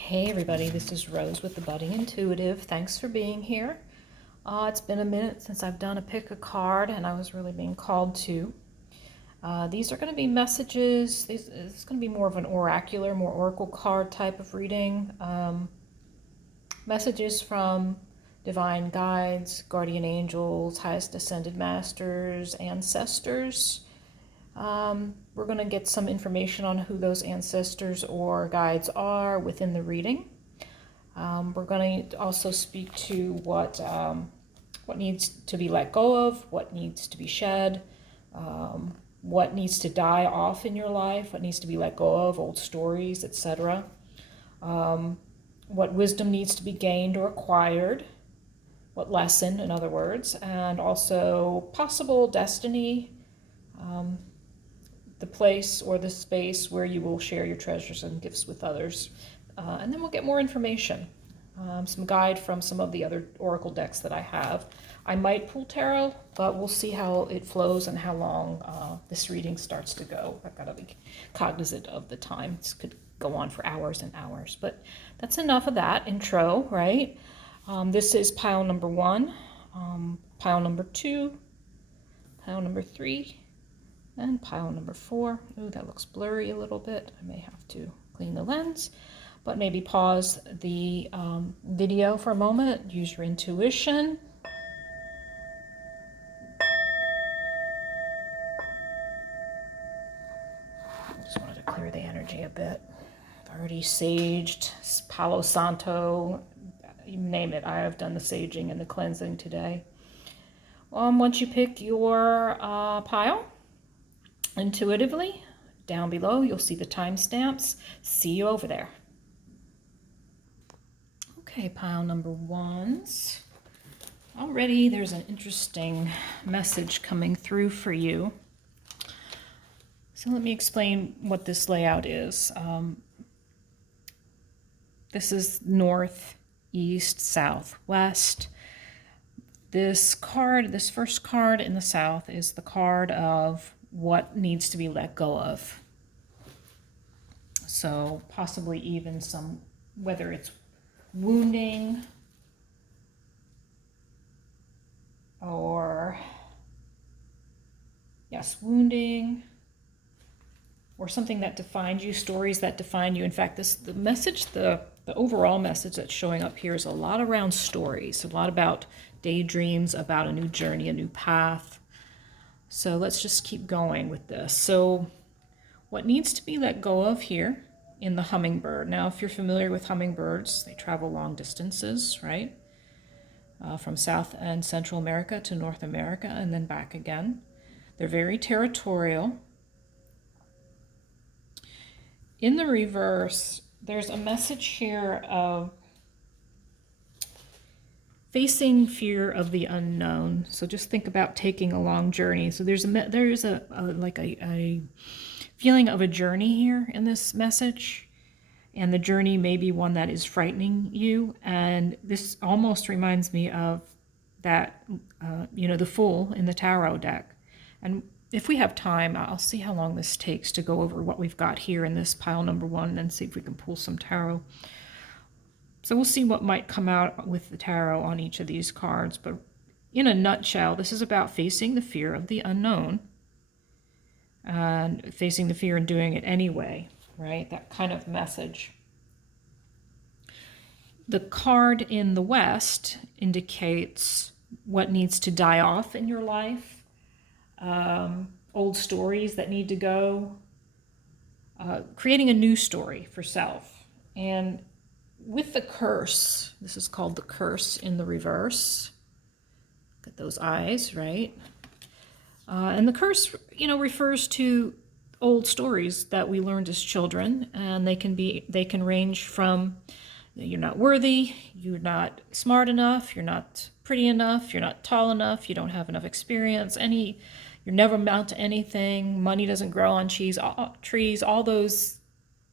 Hey everybody, this is Rose with the Budding Intuitive. Thanks for being here. It's been a minute since I've done a pick a card and I was really being called to. These are going to be messages. This is going to be more of an oracular, more oracle card type of reading. Messages from divine guides, guardian angels, highest ascended masters, ancestors. We're going to get some information on who those ancestors or guides are within the reading. We're going to also speak to what needs to be let go of, what needs to be shed, what needs to die off in your life, what needs to be let go of, old stories, etc. What wisdom needs to be gained or acquired, what lesson, in other words, and also possible destiny, the place or the space where you will share your treasures and gifts with others. And then we'll get more information, some guide from some of the other oracle decks that I have. I might pull tarot, but we'll see how it flows and how long this reading starts to go. I've got to be cognizant of the time. This could go on for hours and hours, but that's enough of that intro, right? This is pile number 1, pile number 2, pile number 3, and pile number 4. Ooh, that looks blurry a little bit. I may have to clean the lens, but maybe pause the video for a moment. Use your intuition. Just wanted to clear the energy a bit. I've already saged, Palo Santo, you name it. I have done the saging and the cleansing today. Once you pick your pile, intuitively, down below, you'll see the timestamps. See you over there. Okay, pile number 1s. Already there's an interesting message coming through for you. So let me explain what this layout is. This is north, east, south, west. This card, this first card in the south, is the card of what needs to be let go of. So possibly even some, whether it's wounding or, yes, wounding or something that defined you, stories that define you. In fact, the message, the overall message that's showing up here is a lot around stories, a lot about daydreams, about a new journey, a new path. So let's just keep going with this. So what needs to be let go of here in the hummingbird. Now, if you're familiar with hummingbirds, they travel long distances, right? From South and Central America to North America and then back again. They're very territorial. In the reverse, there's a message here of facing fear of the unknown. So just think about taking a long journey. So there's a feeling of a journey here in this message, and the journey may be one that is frightening you. And this almost reminds me of that, the Fool in the tarot deck. And if we have time, I'll see how long this takes to go over what we've got here in this pile number 1 and see if we can pull some tarot. So we'll see what might come out with the tarot on each of these cards. But in a nutshell, this is about facing the fear of the unknown and facing the fear and doing it anyway, right? That kind of message. The card in the West indicates what needs to die off in your life. Old stories that need to go, creating a new story for self. And with the curse, this is called the curse in the reverse. Look at those eyes, right? And the curse, refers to old stories that we learned as children, and they can range from you're not worthy, you're not smart enough, you're not pretty enough, you're not tall enough, you don't have enough experience, you're never amount to anything, money doesn't grow on trees, all those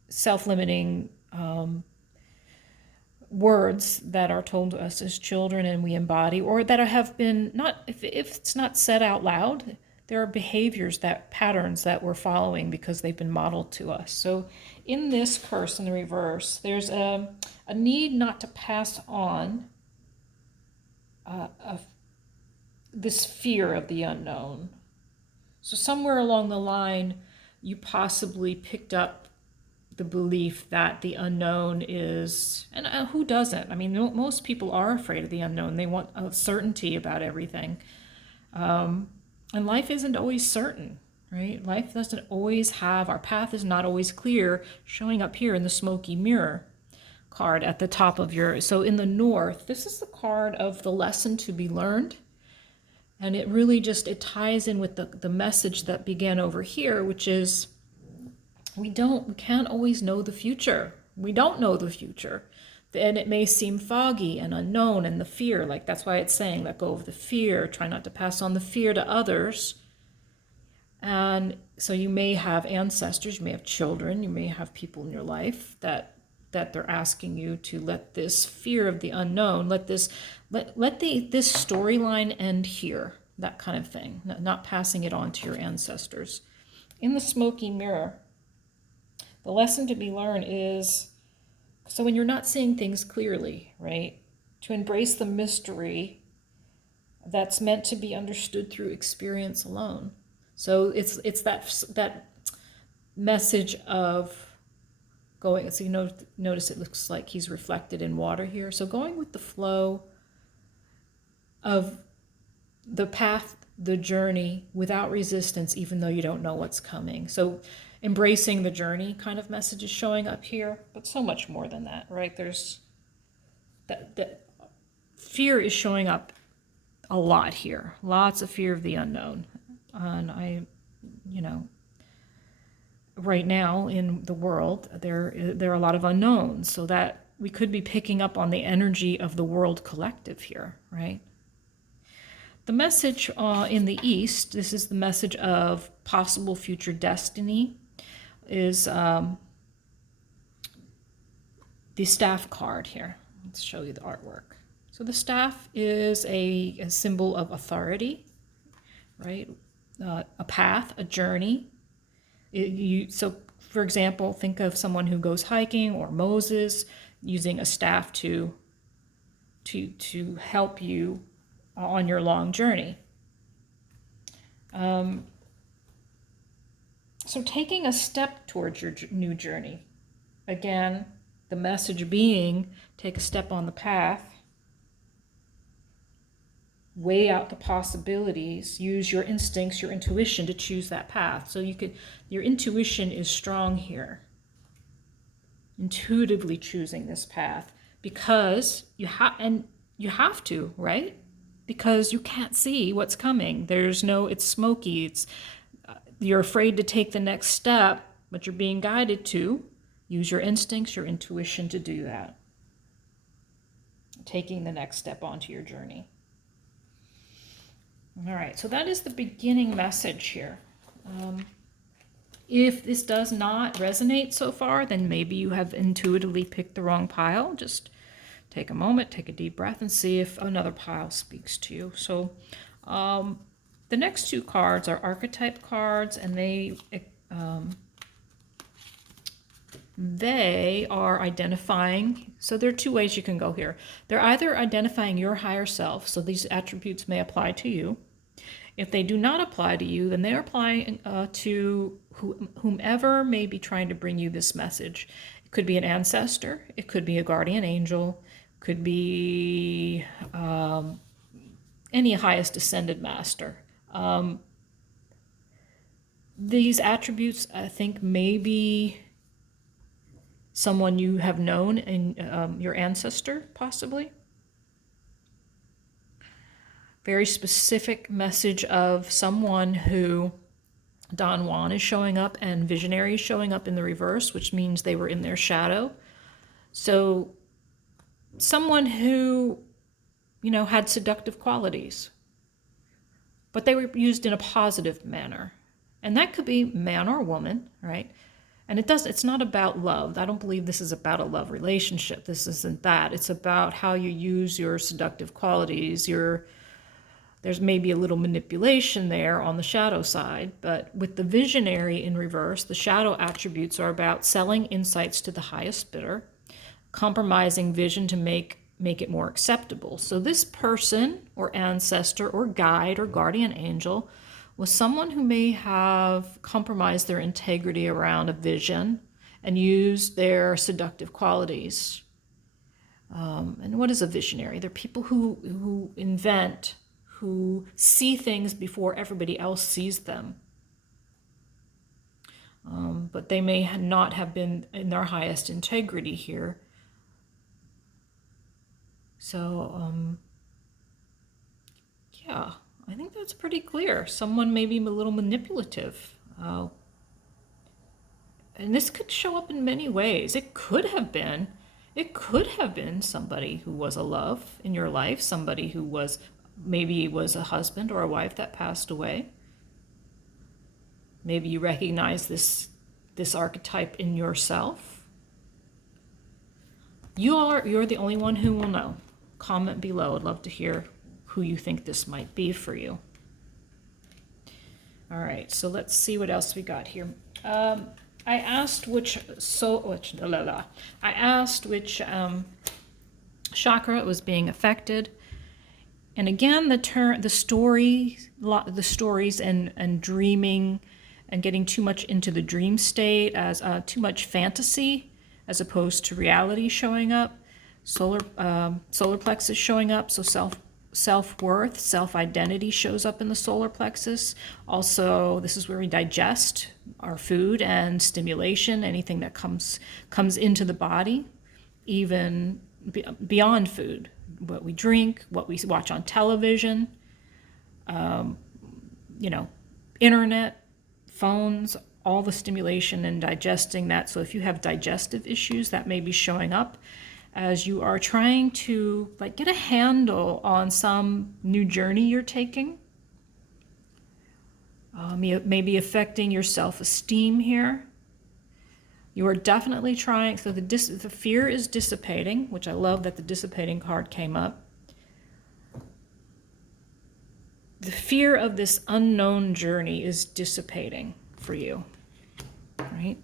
self-limiting words that are told to us as children and we embody, or that have been, not if it's not said out loud, there are behaviors, that patterns that we're following because they've been modeled to us. So in this curse in the reverse, there's a need not to pass on this fear of the unknown. So somewhere along the line, you possibly picked up the belief that the unknown is, and who doesn't? I mean, most people are afraid of the unknown. They want a certainty about everything. And life isn't always certain, right? Life doesn't always have, our path is not always clear, showing up here in the smoky mirror card at the top of your, so in the north, this is the card of the lesson to be learned. And it really just, it ties in with the message that began over here, which is we can't always know the future. We don't know the future. And it may seem foggy and unknown, and the fear, like that's why it's saying let go of the fear, try not to pass on the fear to others. And so you may have ancestors, you may have children, you may have people in your life that they're asking you to let this fear of the unknown, let this storyline end here, that kind of thing, not passing it on to your ancestors. In the smoky mirror, the lesson to be learned is, so when you're not seeing things clearly, right, to embrace the mystery that's meant to be understood through experience alone. So it's that message of going, so you notice it looks like he's reflected in water here. So going with the flow of the path, the journey, without resistance, even though you don't know what's coming. So embracing the journey kind of message is showing up here, but so much more than that, right? There's that fear is showing up a lot here. Lots of fear of the unknown. And right now in the world, there are a lot of unknowns, so that we could be picking up on the energy of the world collective here, right? The message in the East, this is the message of possible future destiny, is the staff card here. Let's show you the artwork. So the staff is a symbol of authority, right? A path, a journey. So, for example, think of someone who goes hiking, or Moses using a staff to help you on your long journey. So taking a step towards your new journey. Again, the message being, take a step on the path, weigh out the possibilities, use your instincts, your intuition to choose that path. So your intuition is strong here. Intuitively choosing this path because you have to, right? Because you can't see what's coming. It's smoky. You're afraid to take the next step, but you're being guided to use your instincts, your intuition to do that. Taking the next step onto your journey. All right, so that is the beginning message here. If this does not resonate so far, then maybe you have intuitively picked the wrong pile. Just take a moment, take a deep breath, and see if another pile speaks to you. So the next two cards are archetype cards, and they are identifying, so there are two ways you can go here. They're either identifying your higher self, so these attributes may apply to you. If they do not apply to you, then they're applying to whomever may be trying to bring you this message. It could be an ancestor, it could be a guardian angel, could be any highest ascended master. These attributes, I think, may be someone you have known in your ancestor, possibly. Very specific message of someone who Don Juan is showing up, and visionary is showing up in the reverse, which means they were in their shadow. So someone who, had seductive qualities, but they were used in a positive manner. And that could be man or woman, right? And it's not about love. I don't believe this is about a love relationship. This isn't that. It's about how you use your seductive qualities, your There's maybe a little manipulation there on the shadow side, but with the visionary in reverse, the shadow attributes are about selling insights to the highest bidder, compromising vision to make it more acceptable. So this person or ancestor or guide or guardian angel was someone who may have compromised their integrity around a vision and used their seductive qualities. And what is a visionary? They're people who invent, who see things before everybody else sees them. But they may not have been in their highest integrity here. So, yeah, I think that's pretty clear. Someone may be a little manipulative. And this could show up in many ways. It could have been somebody who was a love in your life, somebody who was maybe was a husband or a wife that passed away. Maybe you recognize this archetype in yourself. You're the only one who will know. Comment below. I'd love to hear who you think this might be for you. All right, so let's see what else we got here. I asked which chakra was being affected, and again the stories and dreaming and getting too much into the dream state as too much fantasy as opposed to reality showing up. Solar plexus showing up, so self-worth, self-identity shows up in the solar plexus. Also, this is where we digest our food and stimulation, anything that comes into the body, even beyond food, what we drink, what we watch on television, internet, phones, all the stimulation and digesting that. So if you have digestive issues, that may be showing up as you are trying to get a handle on some new journey you're taking. Maybe affecting your self-esteem here. You are definitely trying, so the fear is dissipating, which I love that the dissipating card came up. The fear of this unknown journey is dissipating for you, right?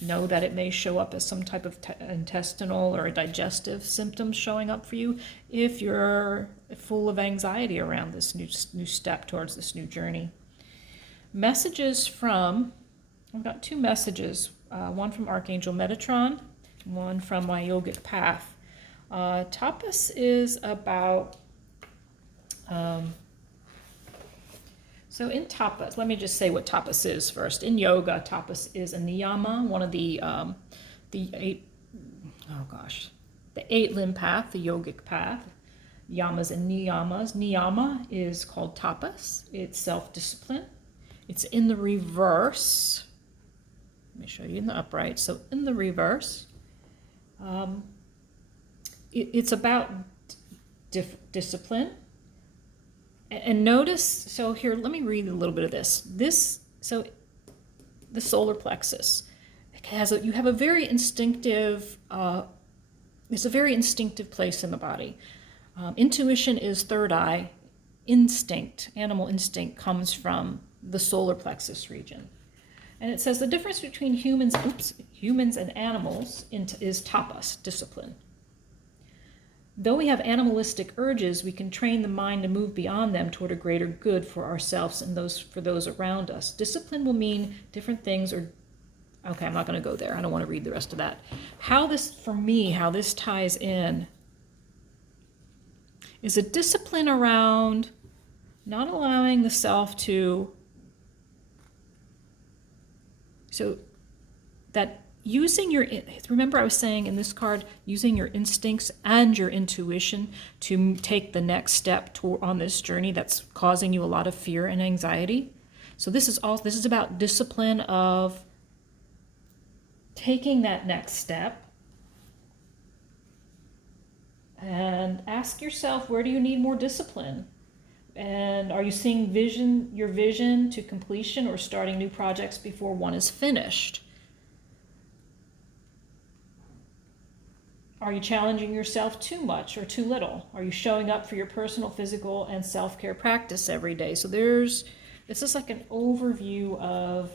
Know that it may show up as some type of intestinal or digestive symptoms showing up for you if you're full of anxiety around this new step towards this new journey. Messages from, I've got two messages, one from Archangel Metatron, one from my yogic path. Tapas is about, so in tapas, let me just say what tapas is first. In yoga, tapas is a niyama, one of the eight limb path, the yogic path. Yamas and niyamas. Niyama is called tapas. It's self-discipline. It's in the reverse. Let me show you in the upright. So in the reverse, it's about discipline. And notice, so here, let me read a little bit of this. So the solar plexus you have a very instinctive, it's a very instinctive place in the body. Intuition is third eye. Instinct, animal instinct, comes from the solar plexus region. And it says the difference between humans and animals is tapas, discipline. Though we have animalistic urges, we can train the mind to move beyond them toward a greater good for ourselves and for those around us. Discipline will mean different things okay, I'm not going to go there. I don't want to read the rest of that. How this ties in is a discipline around not allowing the self to, so that remember I was saying in this card, using your instincts and your intuition to take the next step on this journey that's causing you a lot of fear and anxiety. So this is about discipline of taking that next step. And ask yourself, where do you need more discipline? And are you seeing your vision to completion or starting new projects before one is finished? Are you challenging yourself too much or too little? Are you showing up for your personal, physical, and self-care practice every day? So this is like an overview of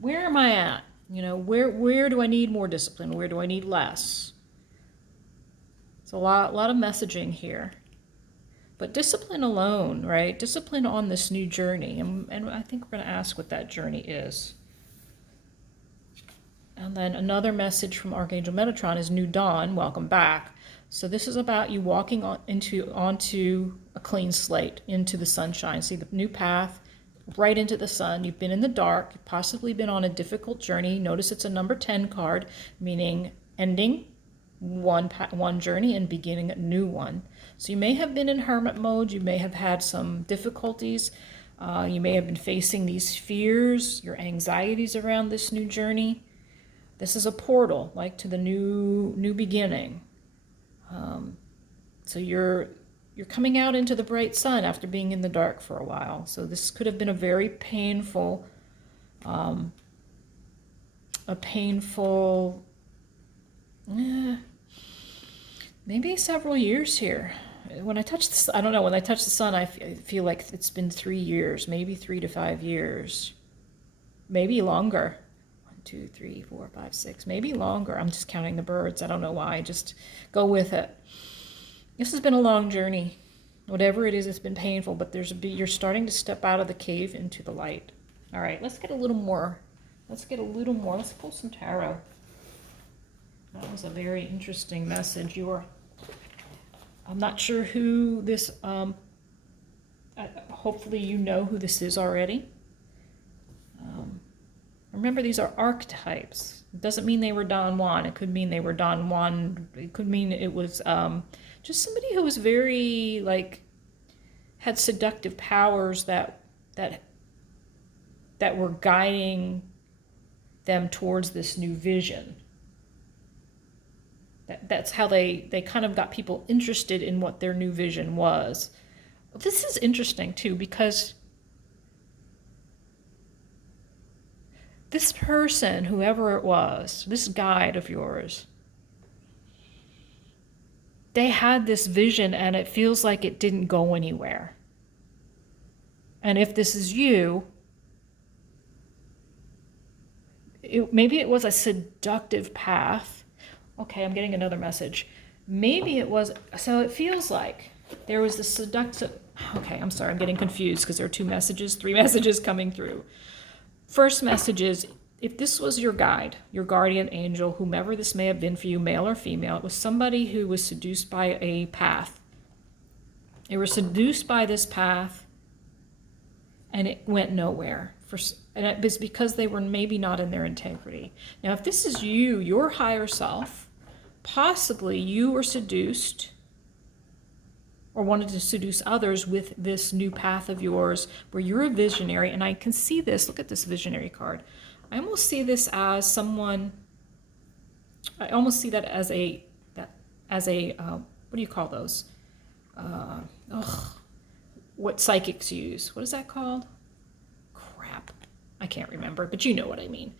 where am I at? You know, where do I need more discipline? Where do I need less? It's a lot of messaging here. But discipline alone, right? Discipline on this new journey. And I think we're going to ask what that journey is. And then another message from Archangel Metatron is New Dawn, welcome back. So this is about you walking onto a clean slate, into the sunshine. See the new path, right into the sun. You've been in the dark, you've possibly been on a difficult journey. Notice it's a number 10 card, meaning ending one journey and beginning a new one. So you may have been in hermit mode, you may have had some difficulties, you may have been facing these fears, your anxieties around this new journey. This is a portal, like to the new beginning. So you're coming out into the bright sun after being in the dark for a while. So this could have been a very painful, maybe several years here. When I touch this, I don't know. When I touch the sun, I feel like it's been 3 years, maybe 3 to 5 years, maybe longer. 2, 3, 4, 5, 6, maybe longer. I'm just counting the birds. I don't know why. Just go with it. This has been a long journey. Whatever it is, it's been painful, but you're starting to step out of the cave into the light. All right, let's get a little more. Let's pull some tarot. That was a very interesting message. I'm not sure who this, hopefully you know who this is already. Remember, these are archetypes. It doesn't mean they were Don Juan. It could mean they were Don Juan. It could mean it was just somebody who was very, had seductive powers that were guiding them towards this new vision. That's how they kind of got people interested in what their new vision was. This is interesting, too, because this person, whoever it was, this guide of yours, they had this vision and it feels like it didn't go anywhere. And if this is you, maybe it was a seductive path. Okay, I'm getting another message. Maybe it was, so it feels like there was the seductive, okay, I'm sorry, I'm getting confused because there are 3 messages coming through. First message is, if this was your guide, your guardian angel, whomever this may have been for you, male or female, it was somebody who was seduced by a path. They were seduced by this path and it went nowhere. And it was because they were maybe not in their integrity. Now, if this is you, your higher self, possibly you were seduced or wanted to seduce others with this new path of yours where you're a visionary. And I can see this, look at this visionary card. I almost see this as someone, I almost see that as a what do you call those? What psychics use. What is that called? Crap. I can't remember, but you know what I mean.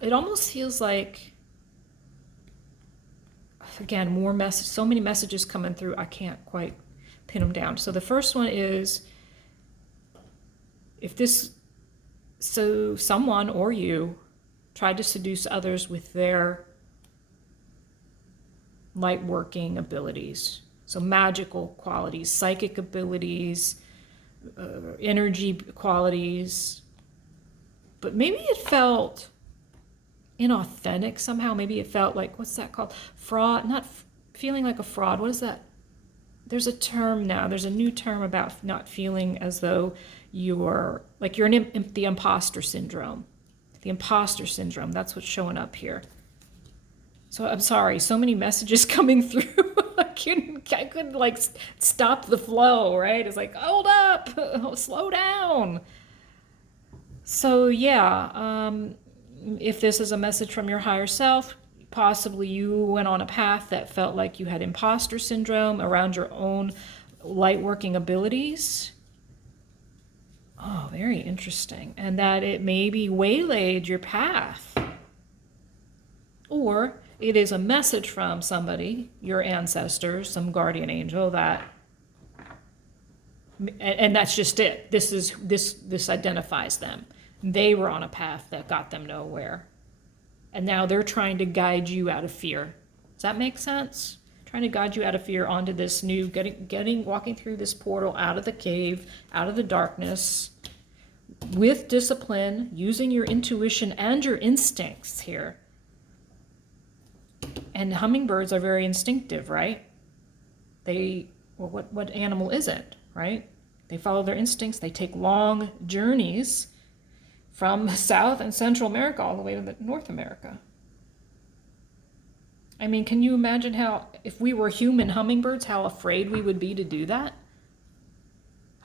It almost feels like, again, so many messages coming through, I can't quite pin them down. So the first one is, so someone or you tried to seduce others with their light working abilities. So magical qualities, psychic abilities, energy qualities. But maybe it felt inauthentic somehow. Maybe it felt like, what's that called? Fraud, not feeling like a fraud. What is that? There's a term now. There's a new term about not feeling as though you're the imposter syndrome. The imposter syndrome, that's what's showing up here. So I'm sorry, so many messages coming through. I couldn't stop the flow, right? It's like, hold up, slow down. So yeah, if this is a message from your higher self, possibly you went on a path that felt like you had imposter syndrome around your own light working abilities. Oh, very interesting. And that it maybe waylaid your path. Or it is a message from somebody, your ancestors, some guardian angel, that, and that's just it. This identifies them. They were on a path that got them nowhere. And now they're trying to guide you out of fear. Does that make sense? Trying to guide you out of fear onto this new, walking through this portal, out of the cave, out of the darkness, with discipline, using your intuition and your instincts here. And hummingbirds are very instinctive, right? What animal isn't, right? They follow their instincts. They take long journeys from South and Central America all the way to North America. I mean, can you imagine how, if we were human hummingbirds, how afraid we would be to do that?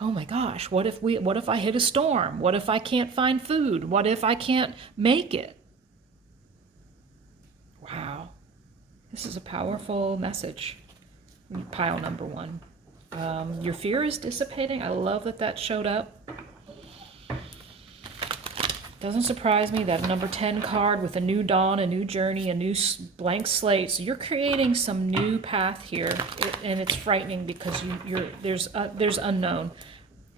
Oh my gosh, what if I hit a storm? What if I can't find food? What if I can't make it? Wow. This is a powerful message. Pile number 1. Your fear is dissipating. I love that showed up. Doesn't surprise me that number 10 card with a new dawn, a new journey, a new blank slate. So you're creating some new path here, and it's frightening because there's unknown.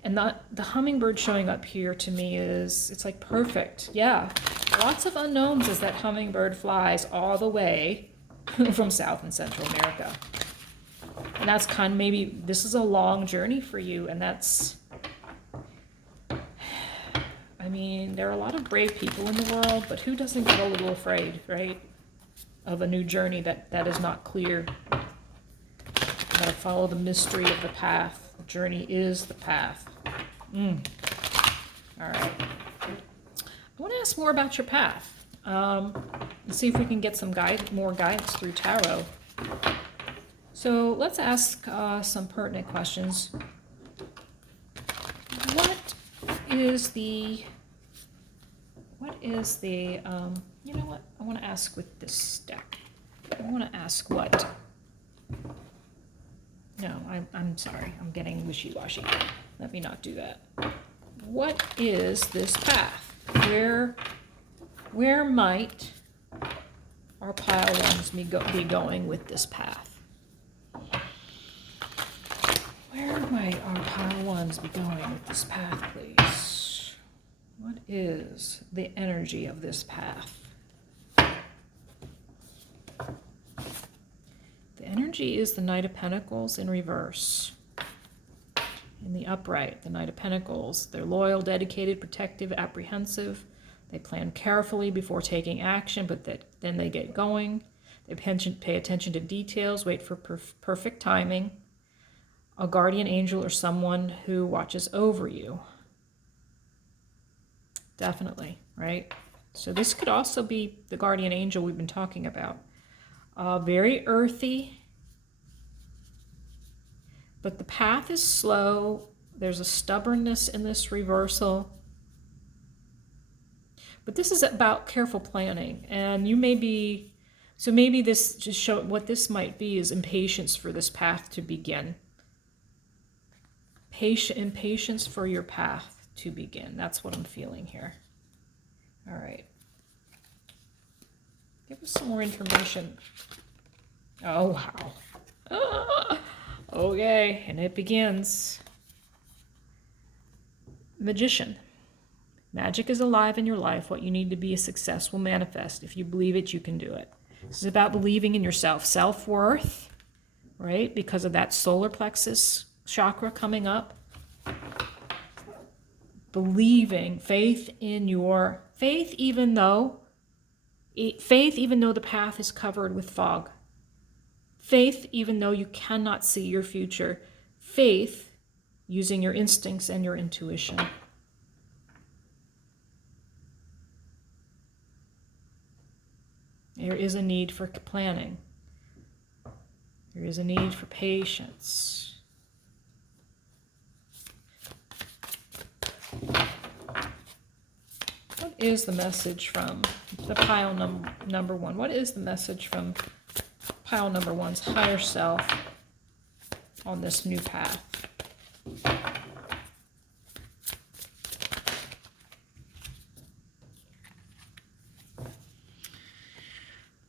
And the hummingbird showing up here to me it's like perfect. Yeah, lots of unknowns as that hummingbird flies all the way from South and Central America. And that's kind of, maybe this is a long journey for you, and that's, I mean, there are a lot of brave people in the world, but who doesn't get a little afraid, right, of a new journey that is not clear? You gotta follow the mystery of the path. The journey is the path. All right. I want to ask more about your path. Let's see if we can get some more guidance through tarot. So let's ask some pertinent questions. What is the, you know what? I want to ask with this deck. I want to ask what? No, I'm sorry. I'm getting wishy-washy. Let me not do that. What is this path? Where might our pile ones be going with this path? Where might our pile ones be going with this path, please? What is the energy of this path? The energy is the Knight of Pentacles in reverse. In the upright, the Knight of Pentacles. They're loyal, dedicated, protective, apprehensive. They plan carefully before taking action, but then they get going. They pay attention to details, wait for perfect timing. A guardian angel or someone who watches over you. Definitely, right? So this could also be the guardian angel we've been talking about. Very earthy, but the path is slow. There's a stubbornness in this reversal. But this is about careful planning, and you may be, so maybe this just show what this might be is impatience for this path to begin. Impatience for your path to begin. That's what I'm feeling here. All right. Give us some more information. Oh, wow. Okay, and it begins. Magician. Magic is alive in your life. What you need to be a success will manifest. If you believe it, you can do it. This is about believing in yourself. Self-worth, right? Because of that solar plexus chakra coming up. Believing, faith in your faith, even though the path is covered with fog. Faith, even though you cannot see your future. Faith, using your instincts and your intuition. There is a need for planning. There is a need for patience. What is the message from the pile number 1? What is the message from pile number 1's higher self on this new path?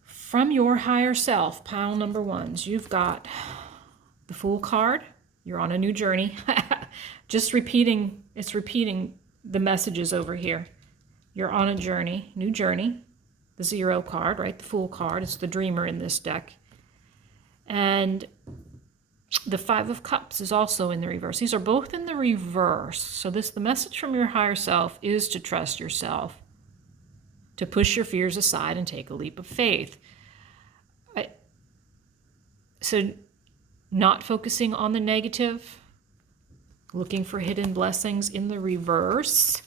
From your higher self, pile number ones, you've got the Fool card. You're on a new journey. Just repeating, it's repeating the messages over here. You're on a journey, new journey. The Zero card, right? The Fool card. It's the dreamer in this deck. And the Five of Cups is also in the reverse. These are both in the reverse. So the message from your higher self is to trust yourself, to push your fears aside and take a leap of faith. So not focusing on the negative, looking for hidden blessings in the reverse.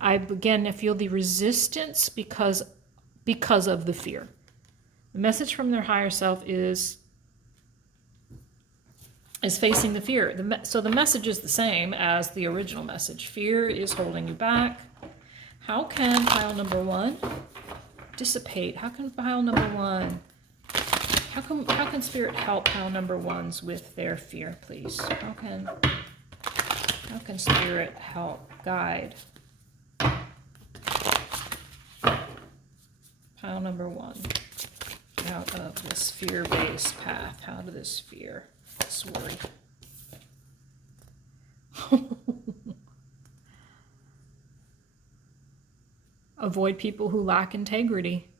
I feel the resistance because of the fear. The message from their higher self is facing the fear. So the message is the same as the original message. Fear is holding you back. How can pile number one dissipate? How can pile number one, how can Spirit help pile number ones with their fear, please? How can Spirit help guide pile number one out of this fear-based path, out of this fear, this worry? Avoid people who lack integrity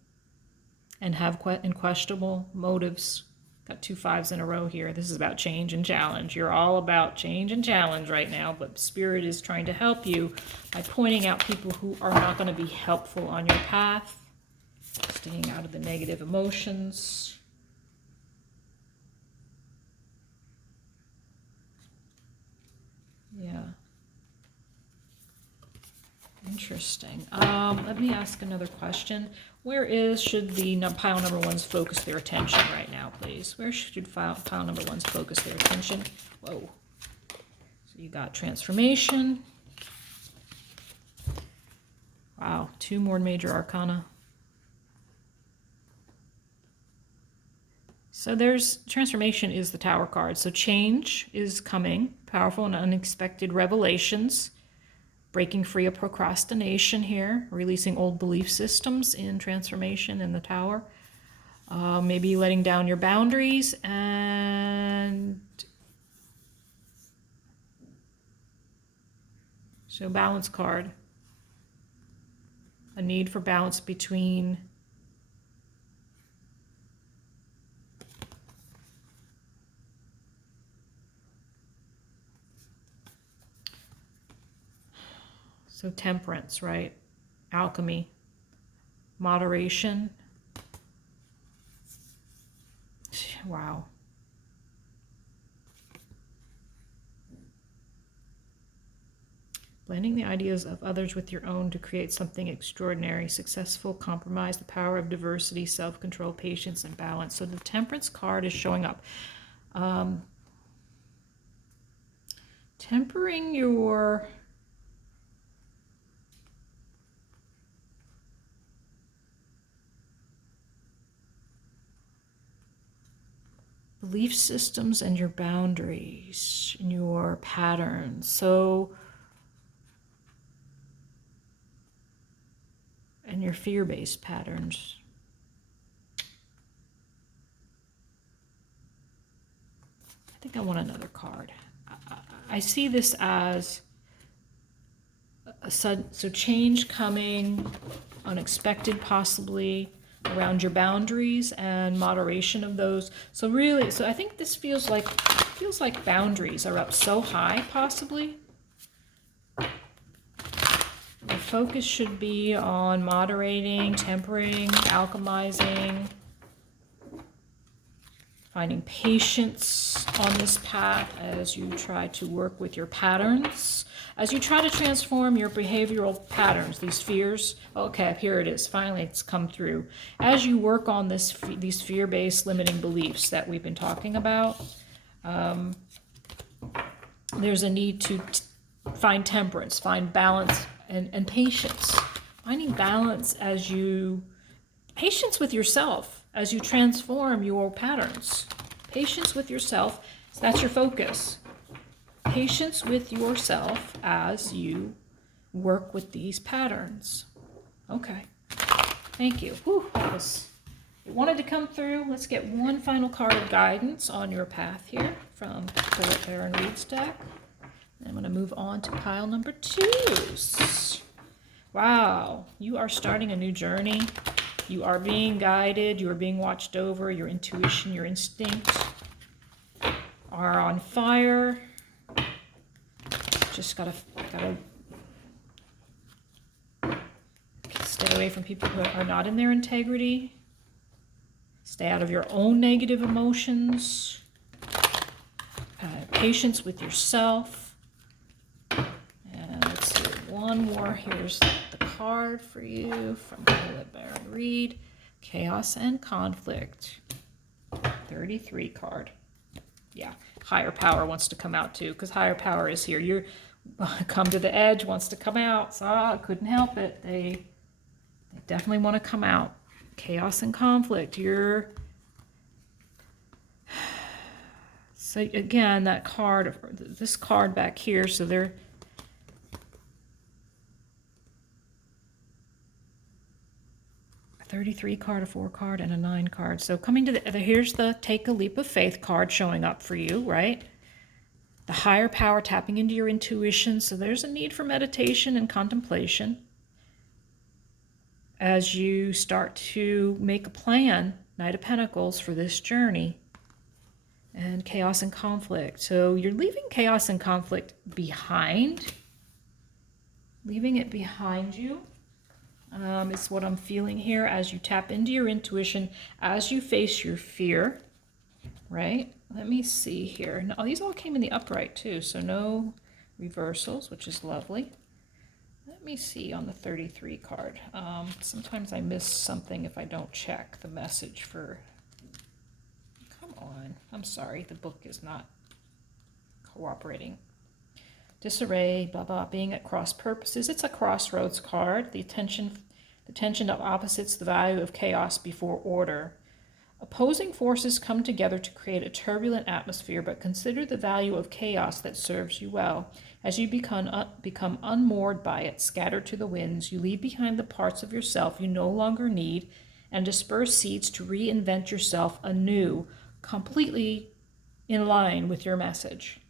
and have questionable motives. Got 2 5s in a row here. This is about change and challenge. You're all about change and challenge right now, but Spirit is trying to help you by pointing out people who are not going to be helpful on your path, staying out of the negative emotions. Yeah. Interesting. Let me ask another question. Should the pile number ones focus their attention right now, please? Where should pile number ones focus their attention? Whoa. So you got transformation. Wow, 2 more major arcana. So transformation is the Tower card. So change is coming, powerful and unexpected revelations. Breaking free of procrastination here, releasing old belief systems in transformation in the Tower. Maybe letting down your boundaries, and so balance card. A need for balance between so temperance, right? Alchemy, moderation. Wow. Blending the ideas of others with your own to create something extraordinary, successful, compromise, the power of diversity, self-control, patience, and balance. So the temperance card is showing up. Tempering your belief systems and your boundaries and your patterns. And your fear-based patterns. I think I want another card. I see this as so change coming, unexpected possibly, around your boundaries and moderation of those. So I think this feels like boundaries are up so high, possibly. The focus should be on moderating, tempering, alchemizing, finding patience on this path as you try to work with your patterns, as you try to transform your behavioral patterns, these fears. Okay, here it is. Finally, it's come through. As you work on these fear-based limiting beliefs that we've been talking about, there's a need to find temperance, find balance, and patience. Finding balance patience with yourself as you transform your patterns. Patience with yourself, so that's your focus. Patience with yourself as you work with these patterns. Okay, thank you. Whew, that was It wanted to come through. Let's get one final card of guidance on your path here from Philip Baron Reed's deck. I'm going to move on to pile number 2s. Wow, you are starting a new journey. You are being guided. You are being watched over. Your intuition, your instinct are on fire. Just gotta stay away from people who are not in their integrity. Stay out of your own negative emotions. Patience with yourself. And let's see, one more. Here's the card for you from Philip Baron Reed. Chaos and Conflict. 33 card. Yeah, higher power wants to come out too, because higher power is here. You're come to the edge, wants to come out. So I couldn't help it. They definitely want to come out. Chaos and Conflict. You're so again, that card, this card back here, so they're a 33 card, a 4 card, and a 9 card. So coming to here's the Take a Leap of Faith card showing up for you, right? The higher power tapping into your intuition. So there's a need for meditation and contemplation as you start to make a plan, Knight of Pentacles, for this journey. And Chaos and Conflict. So you're leaving Chaos and Conflict behind. Leaving it behind you is what I'm feeling here as you tap into your intuition, as you face your fear, right? Let me see here. Now, these all came in the upright too, so no reversals, which is lovely. Let me see on the 33 card. Sometimes I miss something if I don't check the message for... Come on. I'm sorry. The book is not cooperating. Disarray, blah, blah, being at cross purposes. It's a crossroads card. The tension of opposites, the value of chaos before order. Opposing forces come together to create a turbulent atmosphere, but consider the value of chaos that serves you well. As you become unmoored by it, scattered to the winds, you leave behind the parts of yourself you no longer need and disperse seeds to reinvent yourself anew, completely in line with your message.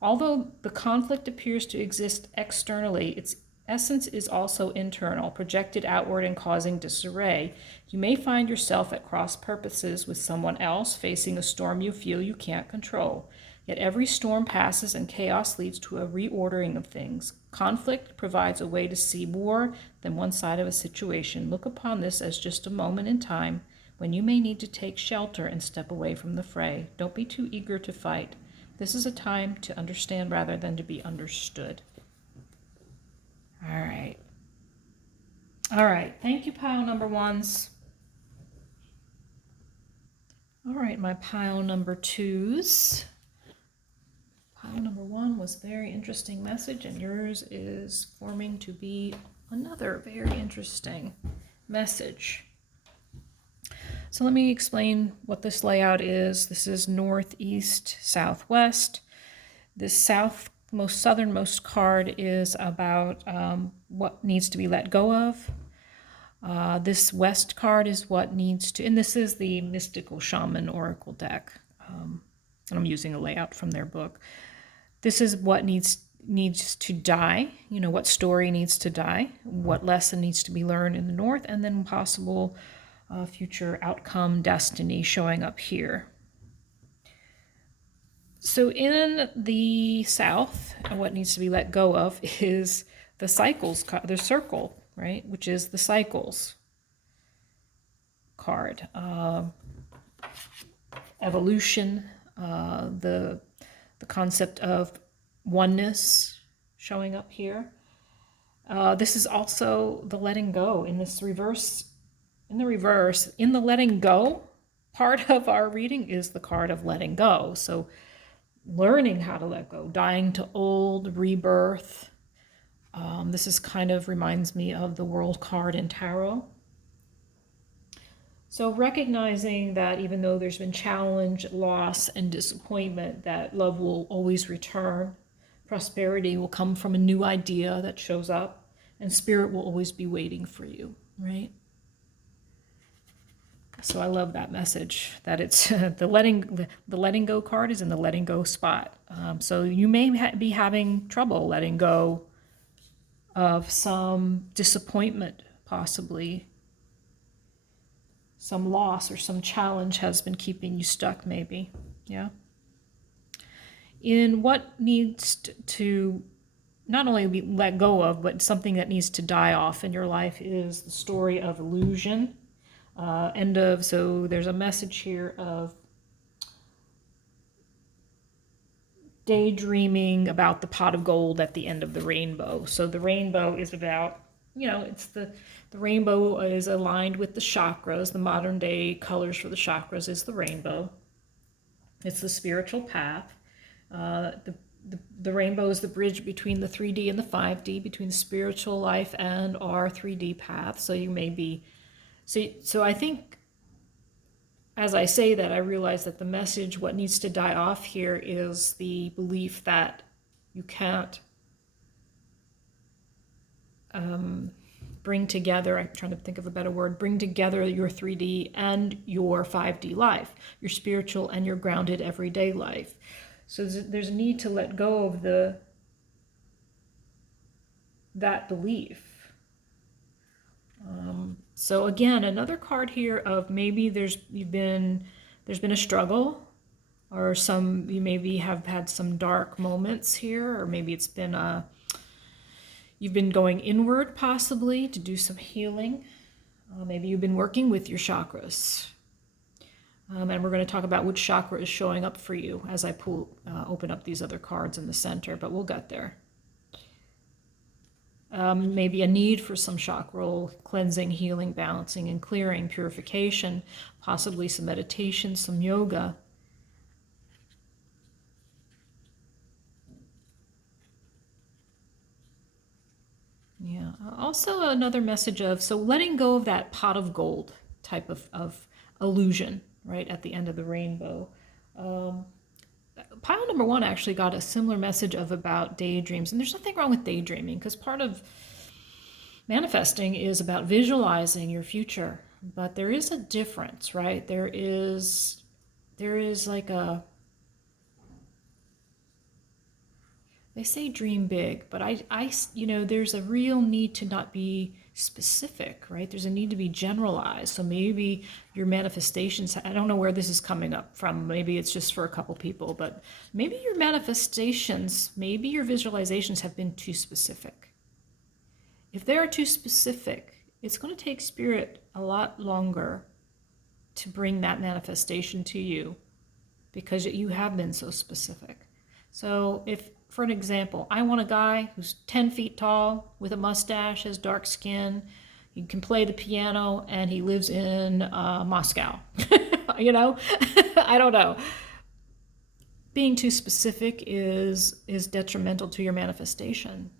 Although the conflict appears to exist externally, its essence is also internal, projected outward and causing disarray. You may find yourself at cross purposes with someone else, facing a storm you feel you can't control. Yet every storm passes and chaos leads to a reordering of things. Conflict provides a way to see more than one side of a situation. Look upon this as just a moment in time when you may need to take shelter and step away from the fray. Don't be too eager to fight. This is a time to understand rather than to be understood. All right. All right. Thank you, pile number 1s. All right, my pile number 2s. Pile number 1 was a very interesting message, and yours is forming to be another very interesting message. So let me explain what this layout is. This is northeast, southwest. This southernmost card is about what needs to be let go of. This west card is what needs to, and this is the Mystical Shaman Oracle deck. And I'm using a layout from their book. This is what needs to die, what story needs to die, what lesson needs to be learned in the north, and then possible future outcome, destiny showing up here. So in the south, what needs to be let go of is the cycles, the circle, right? Which is the cycles card. Evolution, the concept of oneness showing up here. This is also the letting go in this reverse. In the letting go part of our reading is the card of letting go. So learning how to let go, dying to old, rebirth. This is kind of reminds me of the World card in Tarot. So recognizing that even though there's been challenge, loss, and disappointment, that love will always return. Prosperity will come from a new idea that shows up, and spirit will always be waiting for you, right? So I love that message, that it's the letting go card is in the letting go spot. So you may be having trouble letting go of some disappointment, possibly some loss or some challenge has been keeping you stuck, maybe. Yeah. In what needs to not only be let go of, but something that needs to die off in your life is the story of illusion. So there's a message here of daydreaming about the pot of gold at the end of the rainbow. So the rainbow is about, it's the rainbow is aligned with the chakras. The modern day colors for the chakras is the rainbow. It's the spiritual path. The rainbow is the bridge between the 3D and the 5D, between the spiritual life and our 3D path. So you may be, so I think as I say that, I realize that the message, what needs to die off here is the belief that you can't bring together, I'm trying to think of a better word, bring together your 3D and your 5D life, your spiritual and your grounded everyday life. So there's a need to let go of that belief. So again, another card here of maybe there's been a struggle, or you maybe have had some dark moments here, or maybe it's been you've been going inward possibly to do some healing. Maybe you've been working with your chakras. And we're going to talk about which chakra is showing up for you as I open up these other cards in the center, but we'll get there. Maybe a need for some chakral cleansing, healing, balancing, and clearing, purification, possibly some meditation, some yoga. Yeah, also another message of, so letting go of that pot of gold type of illusion, right, at the end of the rainbow. Pile number 1 actually got a similar message about daydreams. And there's nothing wrong with daydreaming, because part of manifesting is about visualizing your future. But there is a difference, right? There is like they say dream big, but there's a real need to not be specific, right? There's a need to be generalized. So maybe your manifestations, I don't know where this is coming up from. Maybe it's just for a couple people, but maybe your manifestations, maybe your visualizations have been too specific. If they are too specific, it's going to take spirit a lot longer to bring that manifestation to you, because you have been so specific. So for an example, I want a guy who's 10 feet tall with a mustache, has dark skin, he can play the piano, and he lives in Moscow. I don't know. Being too specific is detrimental to your manifestation.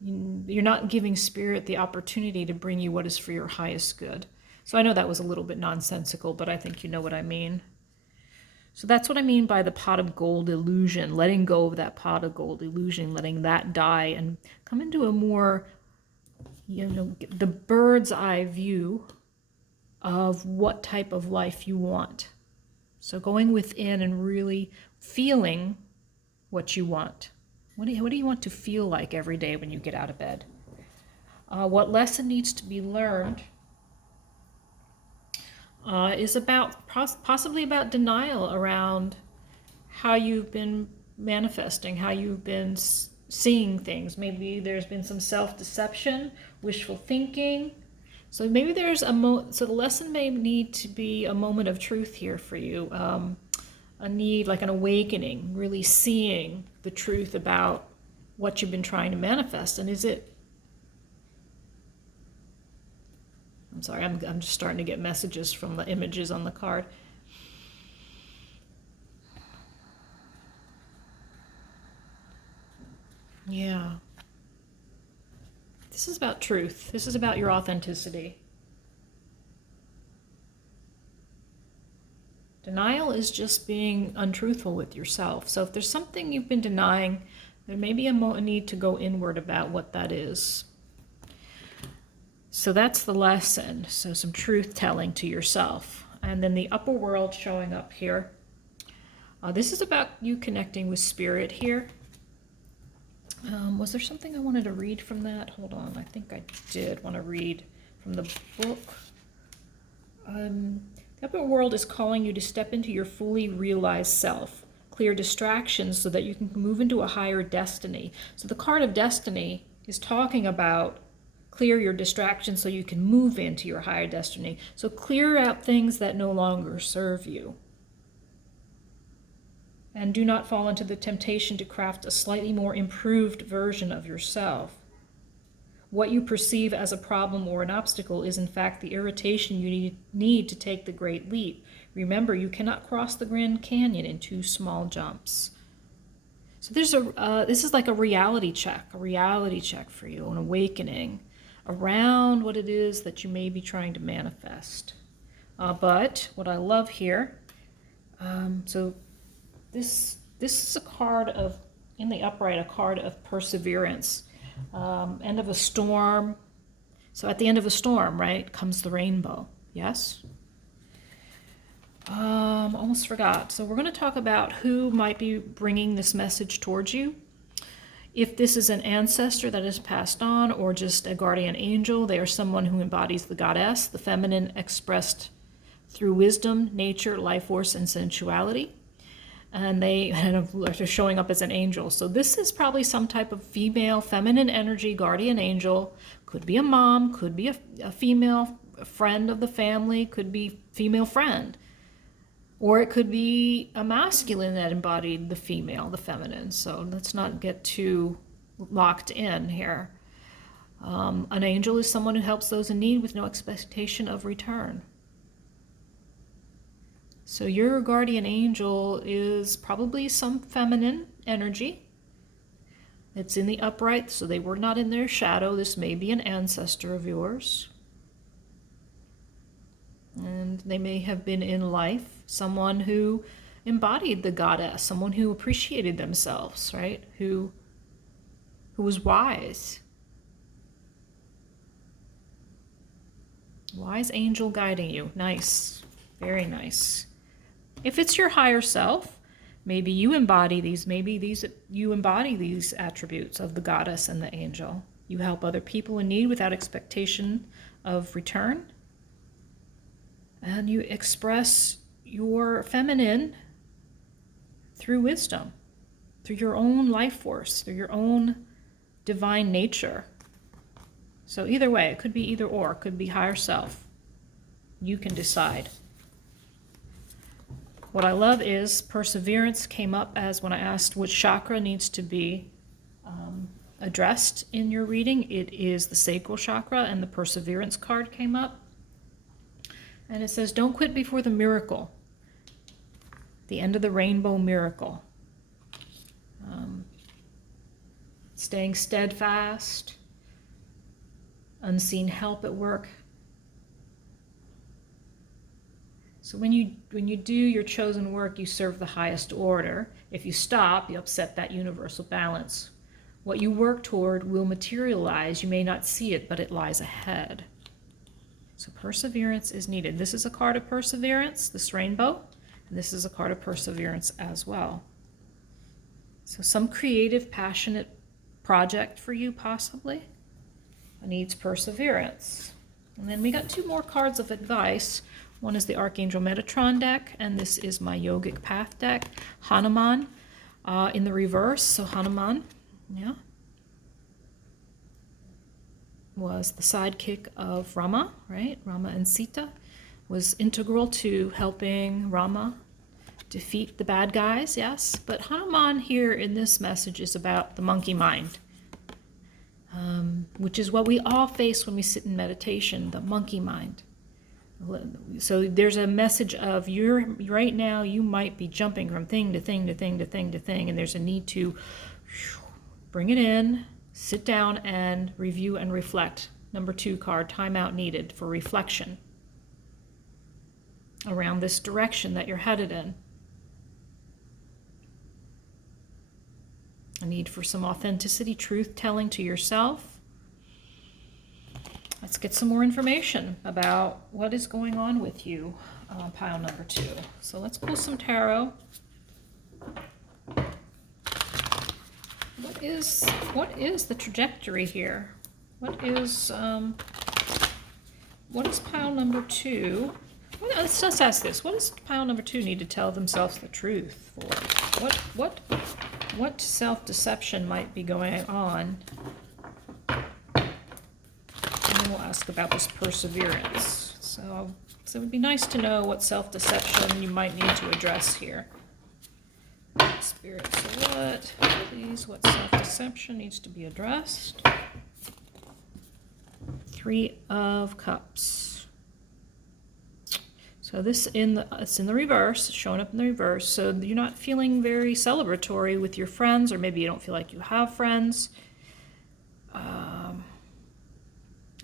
You're not giving spirit the opportunity to bring you what is for your highest good. So I know that was a little bit nonsensical, but I think you know what I mean. So that's what I mean by the pot of gold illusion, letting go of that pot of gold illusion, letting that die and come into a more, the bird's eye view of what type of life you want. So going within and really feeling what you want. What do you want to feel like every day when you get out of bed? What lesson needs to be learned is possibly about denial around how you've been manifesting, how you've been seeing things. Maybe there's been some self-deception, wishful thinking. So maybe there's so the lesson may need to be a moment of truth here for you, a need like an awakening, really seeing the truth about what you've been trying to manifest. And I'm sorry, I'm just starting to get messages from the images on the card. Yeah. This is about truth. This is about your authenticity. Denial is just being untruthful with yourself. So if there's something you've been denying, there may be a need to go inward about what that is. So that's the lesson. So some truth telling to yourself. And then the upper world showing up here. This is about you connecting with spirit here. Was there something I wanted to read from that? Hold on, I think I did want to read from the book. The upper world is calling you to step into your fully realized self. Clear distractions so that you can move into a higher destiny. So the card of destiny is talking about clear your distractions so you can move into your higher destiny. So clear out things that no longer serve you. And do not fall into the temptation to craft a slightly more improved version of yourself. What you perceive as a problem or an obstacle is in fact the irritation you need to take the great leap. Remember, you cannot cross the Grand Canyon in 2 small jumps. So there's this is like a reality check for you, an awakening around what it is that you may be trying to manifest. But what I love here, so this is a card of, in the upright, a card of perseverance. End of a storm. So at the end of a storm, right, comes the rainbow. Yes? Almost forgot. So we're going to talk about who might be bringing this message towards you. If this is an ancestor that is passed on or just a guardian angel, they are someone who embodies the goddess, the feminine expressed through wisdom, nature, life force, and sensuality. And they're showing up as an angel. So this is probably some type of female, feminine energy, guardian angel. Could be a mom, could be a female friend of the family, could be female friend. Or it could be a masculine that embodied the female, the feminine. So let's not get too locked in here. An angel is someone who helps those in need with no expectation of return. So your guardian angel is probably some feminine energy. It's in the upright, so they were not in their shadow. This may be an ancestor of yours. And they may have been in life someone who embodied the goddess, someone who appreciated themselves, right? Who was wise. Wise angel guiding you. Nice. Very nice. If it's your higher self, maybe you embody these attributes of the goddess and the angel. You help other people in need without expectation of return. And you express your feminine through wisdom, through your own life force, through your own divine nature. So either way, it could be either or, it could be higher self. You can decide. What I love is perseverance came up as when I asked which chakra needs to be addressed in your reading. It is the sacral chakra, and the perseverance card came up. And it says, don't quit before the miracle, the end of the rainbow miracle. Staying steadfast, unseen help at work. So when you do your chosen work, you serve the highest order. If you stop, you upset that universal balance. What you work toward will materialize. You may not see it, but it lies ahead. So perseverance is needed. This is a card of perseverance, this rainbow, and this is a card of perseverance as well. So some creative, passionate project for you possibly needs perseverance. And then we got 2 more cards of advice. One is the Archangel Metatron deck, and this is my Yogic Path deck. Hanuman in the reverse. So Hanuman, yeah, was the sidekick of Rama, right? Rama and Sita, was integral to helping Rama defeat the bad guys, yes. But Hanuman here in this message is about the monkey mind, which is what we all face when we sit in meditation, the monkey mind. So there's a message of right now you might be jumping from thing to thing to thing to thing to thing, and there's a need to bring it in, sit down, and review and reflect. Number 2 card, timeout needed for reflection around this direction that you're headed in. A need for some authenticity, truth-telling to yourself. Let's get some more information about what is going on with you. pile number 2. So let's pull some tarot. What is the trajectory here? What is pile number 2? Well, let's just ask this. What does pile number 2 need to tell themselves the truth for? What self-deception might be going on? And then we'll ask about this perseverance. So it would be nice to know what self-deception you might need to address here. Spirit, so what self-deception needs to be addressed? 3 of Cups. So this it's in the reverse, showing up in the reverse. So you're not feeling very celebratory with your friends, or maybe you don't feel like you have friends.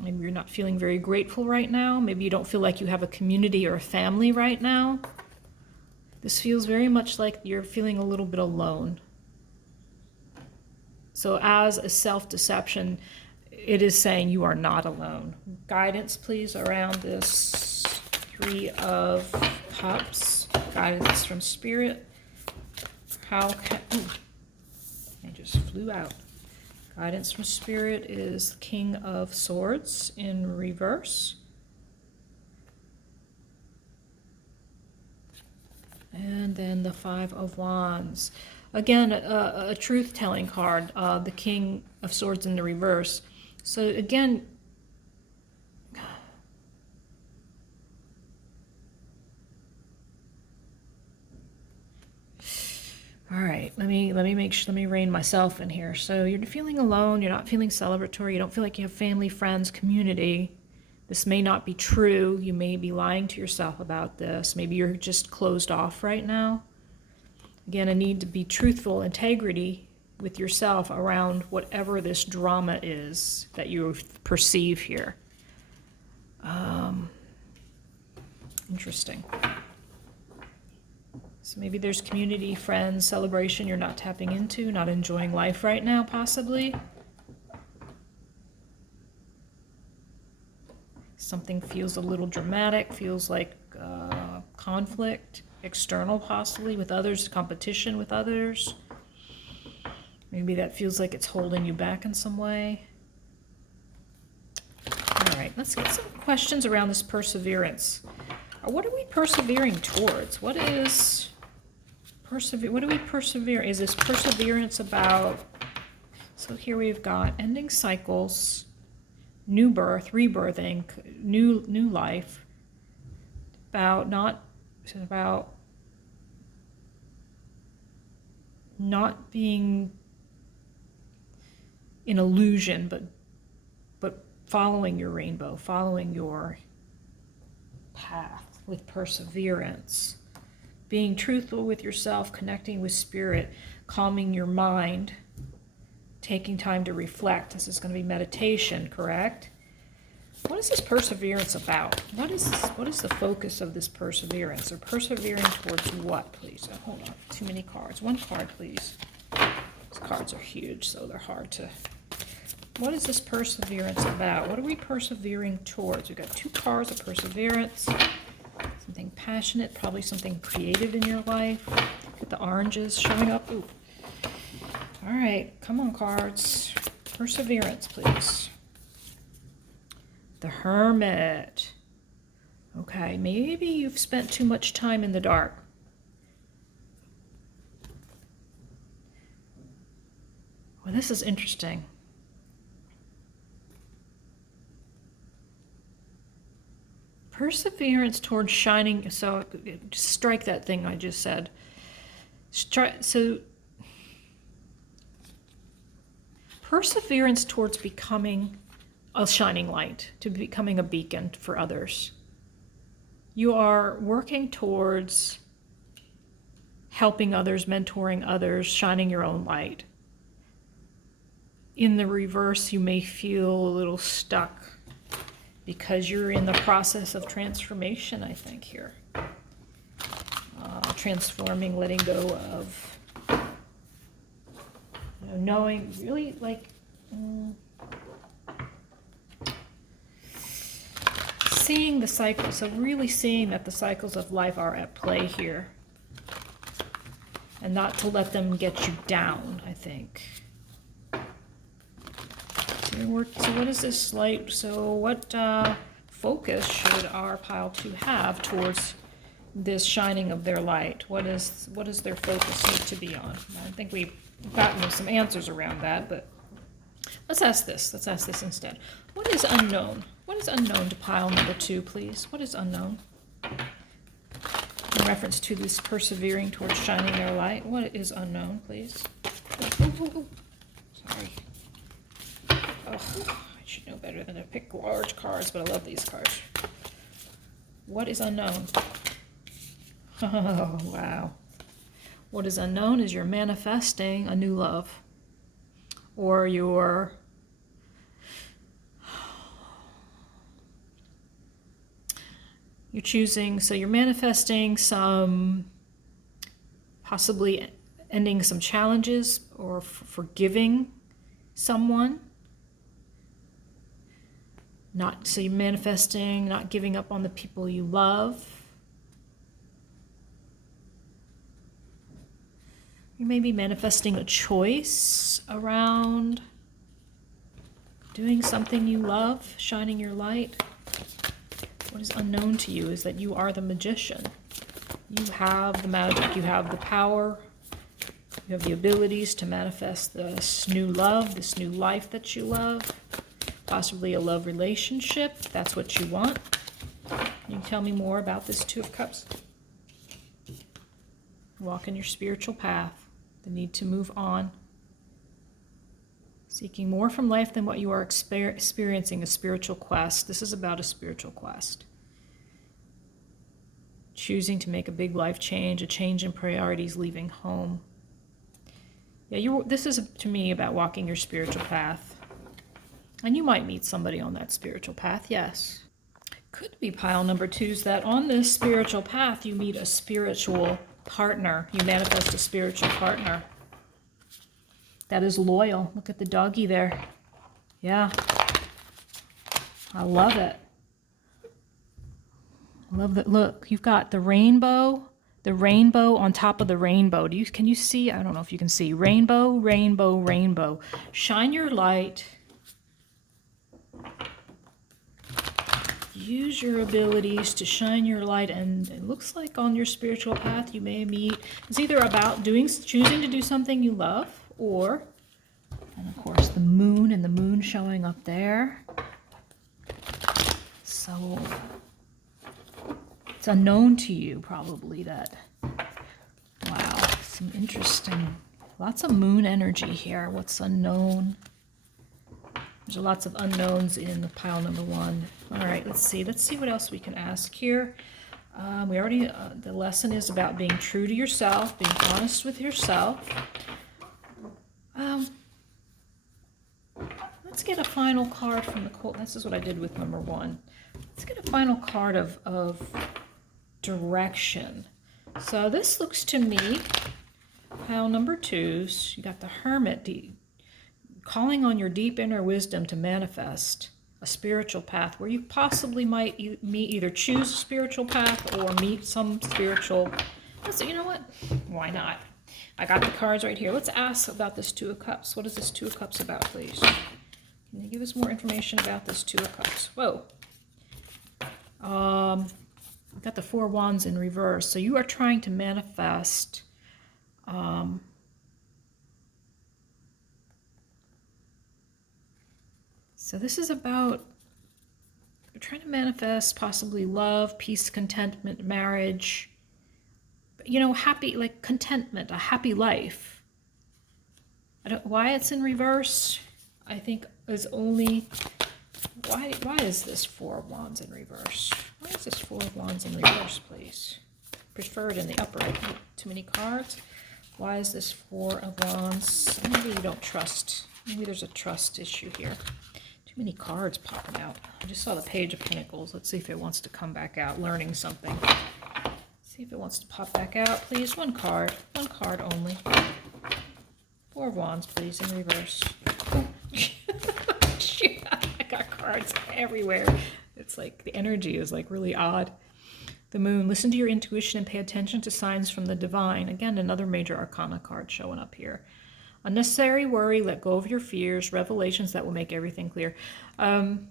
Maybe you're not feeling very grateful right now. Maybe you don't feel like you have a community or a family right now. This feels very much like you're feeling a little bit alone. So as a self-deception, it is saying you are not alone. Guidance, please, around this 3 of Cups. Guidance from Spirit. How can... Ooh, I just flew out. Guidance from Spirit is King of Swords in reverse. And then the 5 of Wands. Again, a truth-telling card, the King of Swords in the reverse. So again, all right, let me rein myself in here. So you're feeling alone, you're not feeling celebratory, you don't feel like you have family, friends, community. This may not be true. You may be lying to yourself about this. Maybe you're just closed off right now. Again, a need to be truthful, integrity with yourself around whatever this drama is that you perceive here. Interesting. So maybe there's community, friends, celebration you're not tapping into, not enjoying life right now, possibly. Something feels a little dramatic, feels like conflict, external possibly, with others, competition with others. Maybe that feels like it's holding you back in some way. All right, let's get some questions around this perseverance. What are we persevering towards? What is what do we persevere? Is this perseverance about... So here we've got ending cycles, new birth, rebirthing, new life. About not being in illusion, but following your rainbow, following your path with perseverance, being truthful with yourself, connecting with spirit, calming your mind, taking time to reflect. This is going to be meditation, correct? What is this perseverance about? What is the focus of this perseverance? Or persevering towards what, please? Oh, hold on, too many cards. One card, please. These cards are huge, so they're hard to... What is this perseverance about? What are we persevering towards? We've got 2 cards of perseverance. Something passionate, probably something creative in your life. Get the oranges showing up. Ooh. All right, come on, cards. Perseverance, please. The Hermit. Okay, maybe you've spent too much time in the dark. Well, this is interesting. Perseverance towards shining. So just strike that thing I just said. So perseverance towards becoming a shining light, to becoming a beacon for others. You are working towards helping others, mentoring others, shining your own light. In the reverse, you may feel a little stuck because you're in the process of transformation, I think, here. Transforming, letting go of, knowing, really, like, seeing the cycle, so really seeing that the cycles of life are at play here. And not to let them get you down, I think. So what is this light? So what focus should our pile 2 have towards this shining of their light? What does their focus need to be on? I think we've gotten some answers around that, but let's ask this. Let's ask this instead. What is unknown? What is unknown to pile number 2, please? What is unknown? In reference to this persevering towards shining their light, what is unknown, please? Sorry. Oh, I should know better than to pick large cards, but I love these cards. What is unknown? Oh, wow. What is unknown is you're manifesting a new love. Or you're choosing, so you're manifesting some, possibly ending some challenges or forgiving someone. So you're manifesting not giving up on the people you love. You may be manifesting a choice around doing something you love, shining your light. What is unknown to you is that you are the magician. You have the magic, you have the power, you have the abilities to manifest this new love, this new life that you love, possibly a love relationship, if that's what you want. Can you tell me more about this 2 of Cups? Walk in your spiritual path, the need to move on, seeking more from life than what you are experiencing, a spiritual quest. This is about a spiritual quest. Choosing to make a big life change, a change in priorities, leaving home. Yeah, this is, to me, about walking your spiritual path. And you might meet somebody on that spiritual path, yes. Could be pile number 2's that on this spiritual path you meet a spiritual partner. You manifest a spiritual partner that is loyal. Look at the doggy there. Yeah. I love it. I love that. Look, you've got the rainbow on top of the rainbow. Can you see? I don't know if you can see. Rainbow, rainbow, rainbow. Shine your light. Use your abilities to shine your light, and it looks like on your spiritual path you may meet, it's either about choosing to do something you love, or, and of course the moon and the moon showing up there. So it's unknown to you probably that, wow, some interesting, lots of moon energy here. What's unknown? There's lots of unknowns in the pile number 1. All right, let's see what else we can ask here. We already, the lesson is about being true to yourself, being honest with yourself. Let's get a final card from the quote. This is what I did with number 1. Let's get a final card of direction. So this looks to me, pile number 2's, you got the Hermit, calling on your deep inner wisdom to manifest a spiritual path where you possibly might either choose a spiritual path or meet some spiritual. So you know what? Why not? I got the cards right here. Let's ask about this 2 of Cups. What is this 2 of Cups about, please? Can you give us more information about this 2 of Cups? Whoa. We've got the 4 Wands in reverse. So you are trying to manifest so this is about, you're trying to manifest possibly love, peace, contentment, marriage, you know, happy, like contentment, a happy life. Why it's in reverse, I think is only, why is this 4 of Wands in reverse? Why is this 4 of Wands in reverse, please? Prefer it in the upper, too many cards. Why is this 4 of Wands? Maybe you don't trust, maybe there's a trust issue here. Many cards popping out. I just saw the Page of Pentacles. Let's see if it wants to come back out, learning something. See if it wants to pop back out, please. One card only. 4 of Wands, please, in reverse. I got cards everywhere. It's like the energy is like really odd. The moon, listen to your intuition and pay attention to signs from the divine. Again, another major arcana card showing up here. Unnecessary worry, let go of your fears, revelations that will make everything clear. Wasn't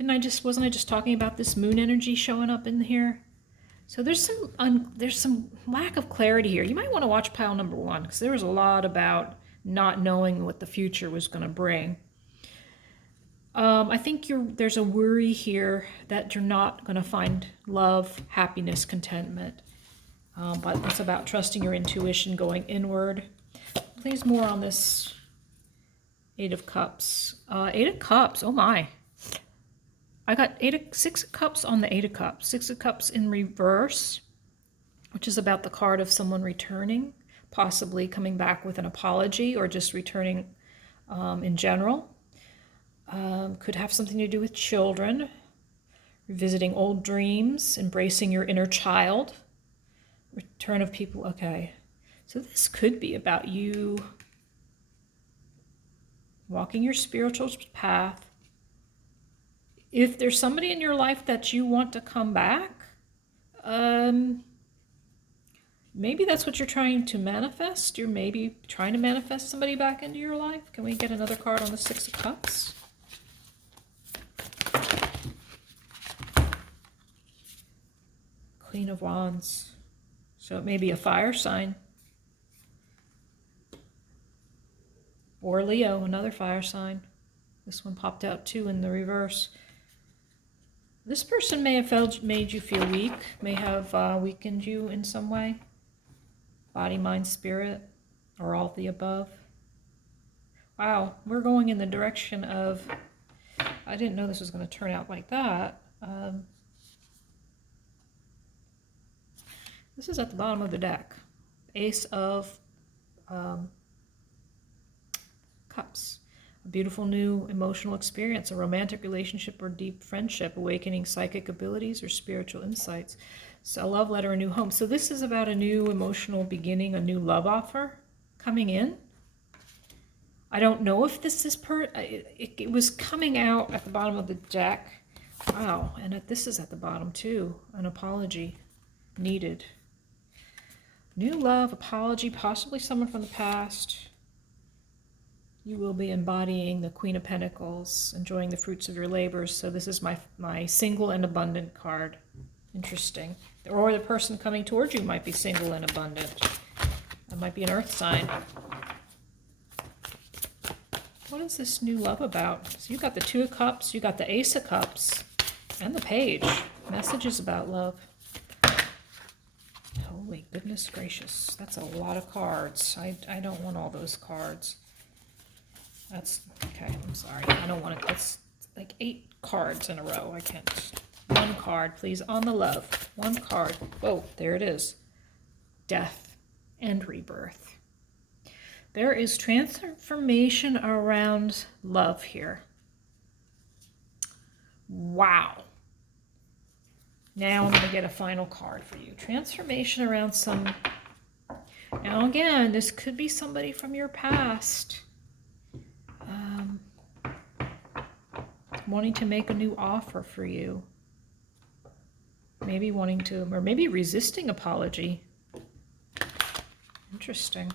I just talking about this moon energy showing up in here? So there's some lack of clarity here. You might want to watch pile number 1 because there was a lot about not knowing what the future was going to bring. I think there's a worry here that you're not going to find love, happiness, contentment. But it's about trusting your intuition, going inward. Please more on this 8 of Cups. 8 of Cups, oh my. I got 6 of Cups on the 8 of Cups. 6 of Cups in reverse, which is about the card of someone returning, possibly coming back with an apology or just returning in general. Could have something to do with children, revisiting old dreams, embracing your inner child, return of people. Okay, so this could be about you walking your spiritual path. If there's somebody in your life that you want to come back, maybe that's what you're trying to manifest. You're maybe trying to manifest somebody back into your life. Can we get another card on the 6 of Cups? Queen of Wands. So it may be a fire sign. Or Leo, another fire sign. This one popped out too in the reverse. This person may have made you feel weak, may have weakened you in some way. Body, mind, spirit, or all of the above. Wow, we're going in the direction of... I didn't know this was going to turn out like that. This is at the bottom of the deck. Ace of Cups. A beautiful new emotional experience, a romantic relationship or deep friendship, awakening psychic abilities or spiritual insights. So a love letter, a new home. So this is about a new emotional beginning, a new love offer coming in. I don't know if this is it was coming out at the bottom of the deck. Wow, and this is at the bottom too. An apology needed. New love, apology, possibly someone from the past. You will be embodying the Queen of Pentacles, enjoying the fruits of your labors. So this is my single and abundant card. Interesting. Or the person coming towards you might be single and abundant. That might be an earth sign. What is this new love about? So you got the 2 of Cups, you got the Ace of Cups, and the Page. Messages about love. Holy goodness gracious. That's a lot of cards. I don't want all those cards. That's, okay, I'm sorry. I don't want it. That's like 8 cards in a row. I can't. 1 card, please. On the love. 1 card. Whoa, there it is. Death and rebirth. There is transformation around love here. Wow. Now I'm going to get a final card for you. Transformation around some... Now again, this could be somebody from your past. Wanting to make a new offer for you. Maybe wanting to, or maybe resisting apology. Interesting.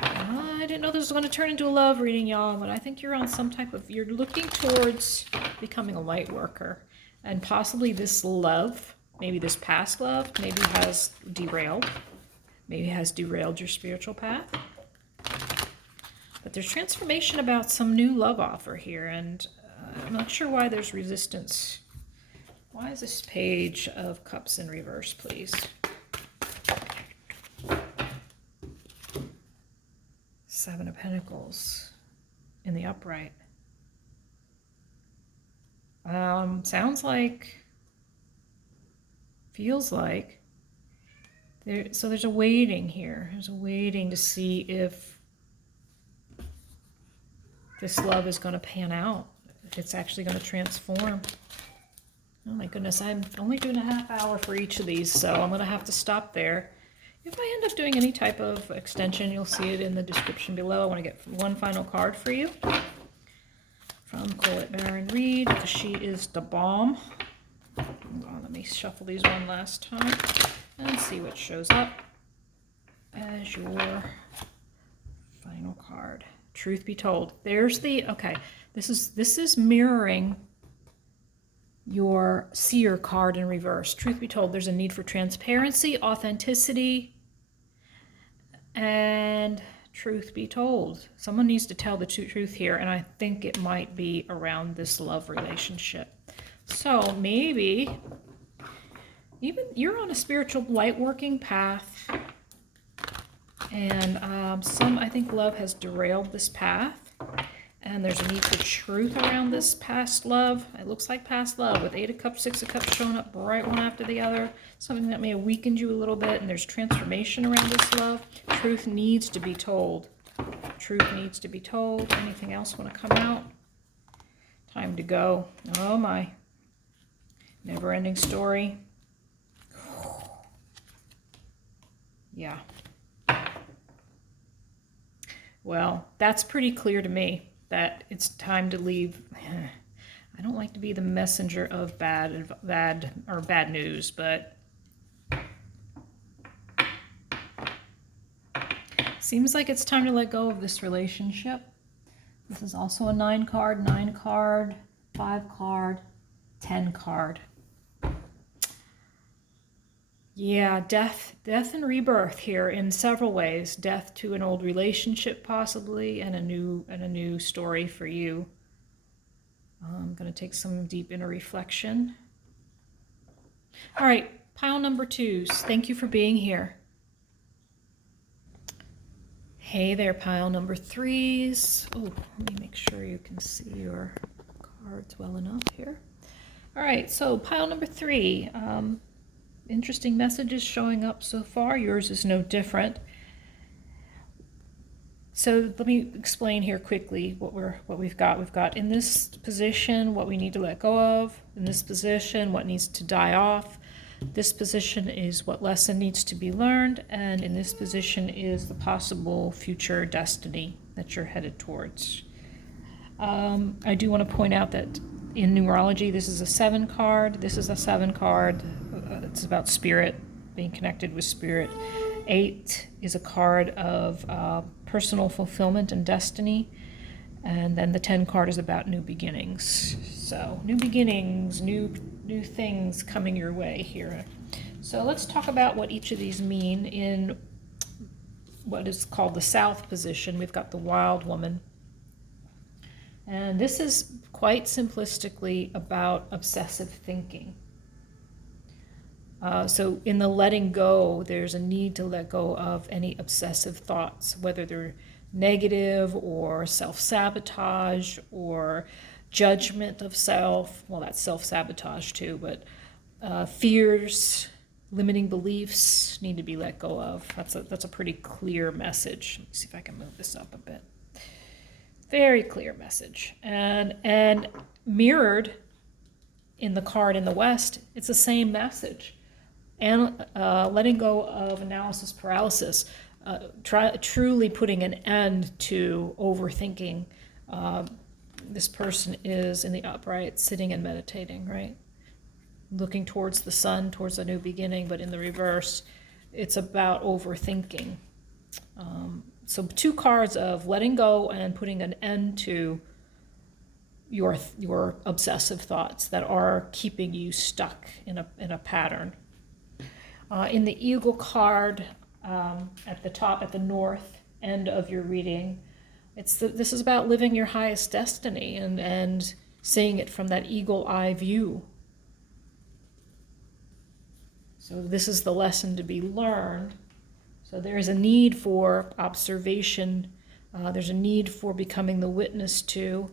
I didn't know this was going to turn into a love reading, y'all, but I think you're on some type of, you're looking towards becoming a light worker. And possibly this love, maybe this past love, maybe has derailed. Maybe has derailed your spiritual path. But there's transformation about some new love offer here, and I'm not sure why there's resistance. Why is this Page of Cups in reverse, please? Seven of Pentacles in the upright. Sounds like, feels like, so there's a waiting here. There's a waiting to see if this love is going to pan out. If it's actually going to transform. Oh my goodness, I'm only doing a half hour for each of these, so I'm going to have to stop there. If I end up doing any type of extension, you'll see it in the description below. I want to get 1 final card for you from Colette Baron Reed, because she is the bomb. Let me shuffle these one last time and see what shows up as your final card. Truth be told, there's the, okay, this is mirroring your seer card in reverse. Truth be told, there's a need for transparency, authenticity, and truth be told, someone needs to tell the truth here, and I think it might be around this love relationship. So maybe even you're on a spiritual light working path, and I think love has derailed this path, and there's a need for truth around this past love. It looks like past love with 8 of Cups, 6 of Cups showing up right one after the other. Something that may have weakened you a little bit, and there's transformation around this love. Truth needs to be told. Truth needs to be told. Anything else want to come out? Time to go. Oh my. Never-ending story. Yeah. Well, that's pretty clear to me that it's time to leave. I don't like to be the messenger of bad news, but seems like it's time to let go of this relationship. This is also a 9 card, 5 card, 10 card. Yeah, death and rebirth here in several ways. Death to an old relationship possibly, and a new story for you. I'm going to take some deep inner reflection. All right, pile number 2s. Thank you for being here. Hey there, pile number 3s. Oh, let me make sure you can see your cards well enough here. All right, so pile number 3. Interesting messages showing up so far. Yours is no different. So let me explain here quickly what we've got. We've got in this position what we need to let go of. In this position, what needs to die off. This position is what lesson needs to be learned, and in this position is the possible future destiny that you're headed towards. I do want to point out that in numerology, this is a 7 card. This is a 7 card. It's about spirit, being connected with spirit. 8 is a card of personal fulfillment and destiny. And then the 10 card is about new beginnings. So new beginnings, new things coming your way here. So let's talk about what each of these mean in what is called the South position. We've got the Wild Woman. And this is quite simplistically about obsessive thinking. So in the letting go, there's a need to let go of any obsessive thoughts, whether they're negative or self-sabotage or judgment of self. Well, that's self-sabotage too, but fears, limiting beliefs need to be let go of. That's a pretty clear message. Let me see if I can move this up a bit. Very clear message. And mirrored in the card in the West, it's the same message. And letting go of analysis paralysis, truly putting an end to overthinking. This person is in the upright, sitting and meditating, right? Looking towards the sun, towards a new beginning, but in the reverse, it's about overthinking. So 2 cards of letting go and putting an end to your obsessive thoughts that are keeping you stuck in a pattern. In the Eagle card at the top, at the north end of your reading, this is about living your highest destiny and seeing it from that eagle eye view. So this is the lesson to be learned. So there is a need for observation. There's a need for becoming the witness to.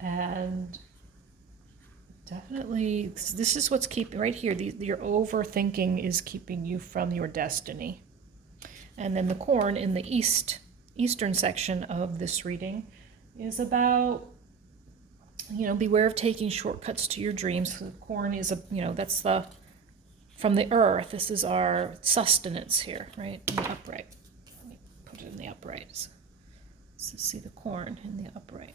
And definitely, this is what's keeping, right here, your overthinking is keeping you from your destiny. And then the corn in the eastern section of this reading is about, beware of taking shortcuts to your dreams. The corn is that's from the earth. This is our sustenance here, right? In the upright. Let me put it in the upright. So see the corn in the upright.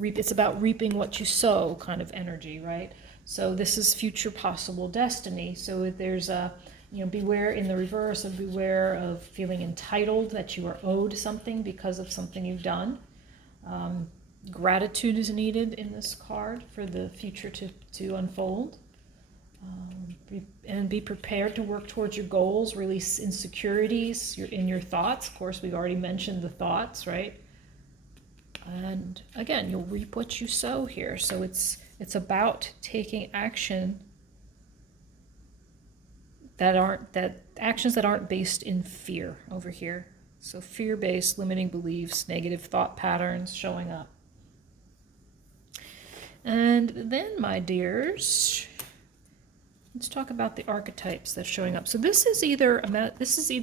It's about reaping what you sow kind of energy, right? So this is future possible destiny. So there's a, beware in the reverse of beware of feeling entitled that you are owed something because of something you've done. Gratitude is needed in this card for the future to unfold. And be prepared to work towards your goals, release insecurities in your thoughts. Of course, we've already mentioned the thoughts, right? And again, you'll reap what you sow here. So it's about taking action actions that aren't based in fear over here. So fear-based limiting beliefs, negative thought patterns showing up. And then, my dears, let's talk about the archetypes that's showing up. So this is either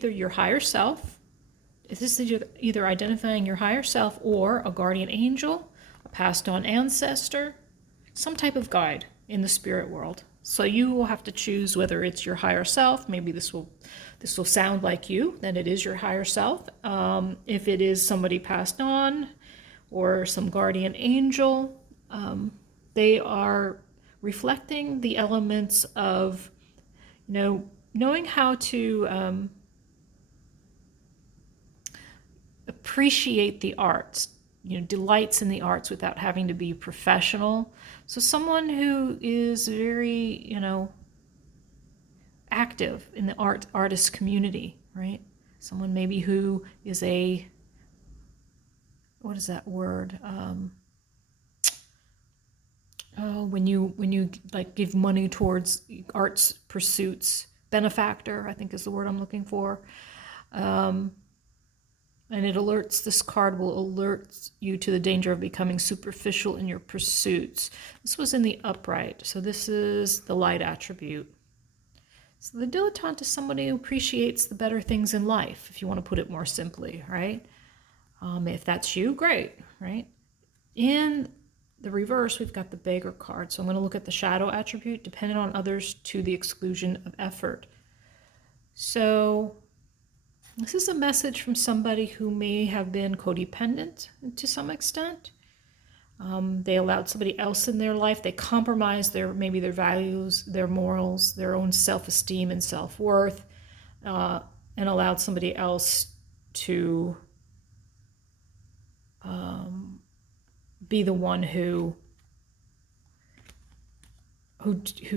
your higher self. This is either identifying your higher self or a guardian angel, a passed on ancestor, some type of guide in the spirit world. So you will have to choose whether it's your higher self. Maybe this will sound like you, then it is your higher self. If it is somebody passed on or some guardian angel, they are reflecting the elements of, knowing how to appreciate the arts, delights in the arts without having to be professional. So someone who is very, active in the artist community, right? Someone maybe who is what is that word? When you like give money towards arts pursuits, benefactor, I think is the word I'm looking for. And this card will alert you to the danger of becoming superficial in your pursuits. This was in the upright, so this is the light attribute. So the dilettante is somebody who appreciates the better things in life, if you want to put it more simply, right? If that's you, great, right? In the reverse, we've got the beggar card. So I'm going to look at the shadow attribute, dependent on others to the exclusion of effort. So this is a message from somebody who may have been codependent to some extent. They allowed somebody else in their life. They compromised maybe their values, their morals, their own self-esteem and self-worth, and allowed somebody else to be the one who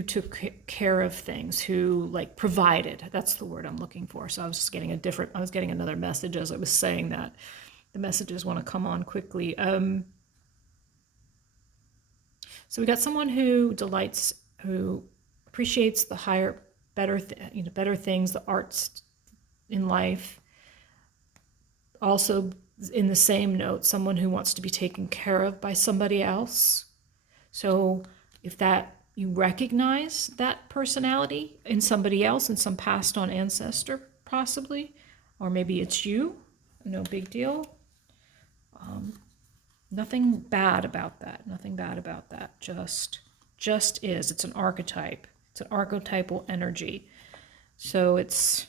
took care of things, who like provided. That's the word I'm looking for. So I was getting another message as I was saying that. The messages want to come on quickly. So we got someone who appreciates the higher, better things, the arts in life. Also, in the same note, someone who wants to be taken care of by somebody else. So if you recognize that personality in somebody else, in some passed on ancestor possibly, or maybe it's you, no big deal. Nothing bad about that. Just is. It's an archetype. It's an archetypal energy. So it's,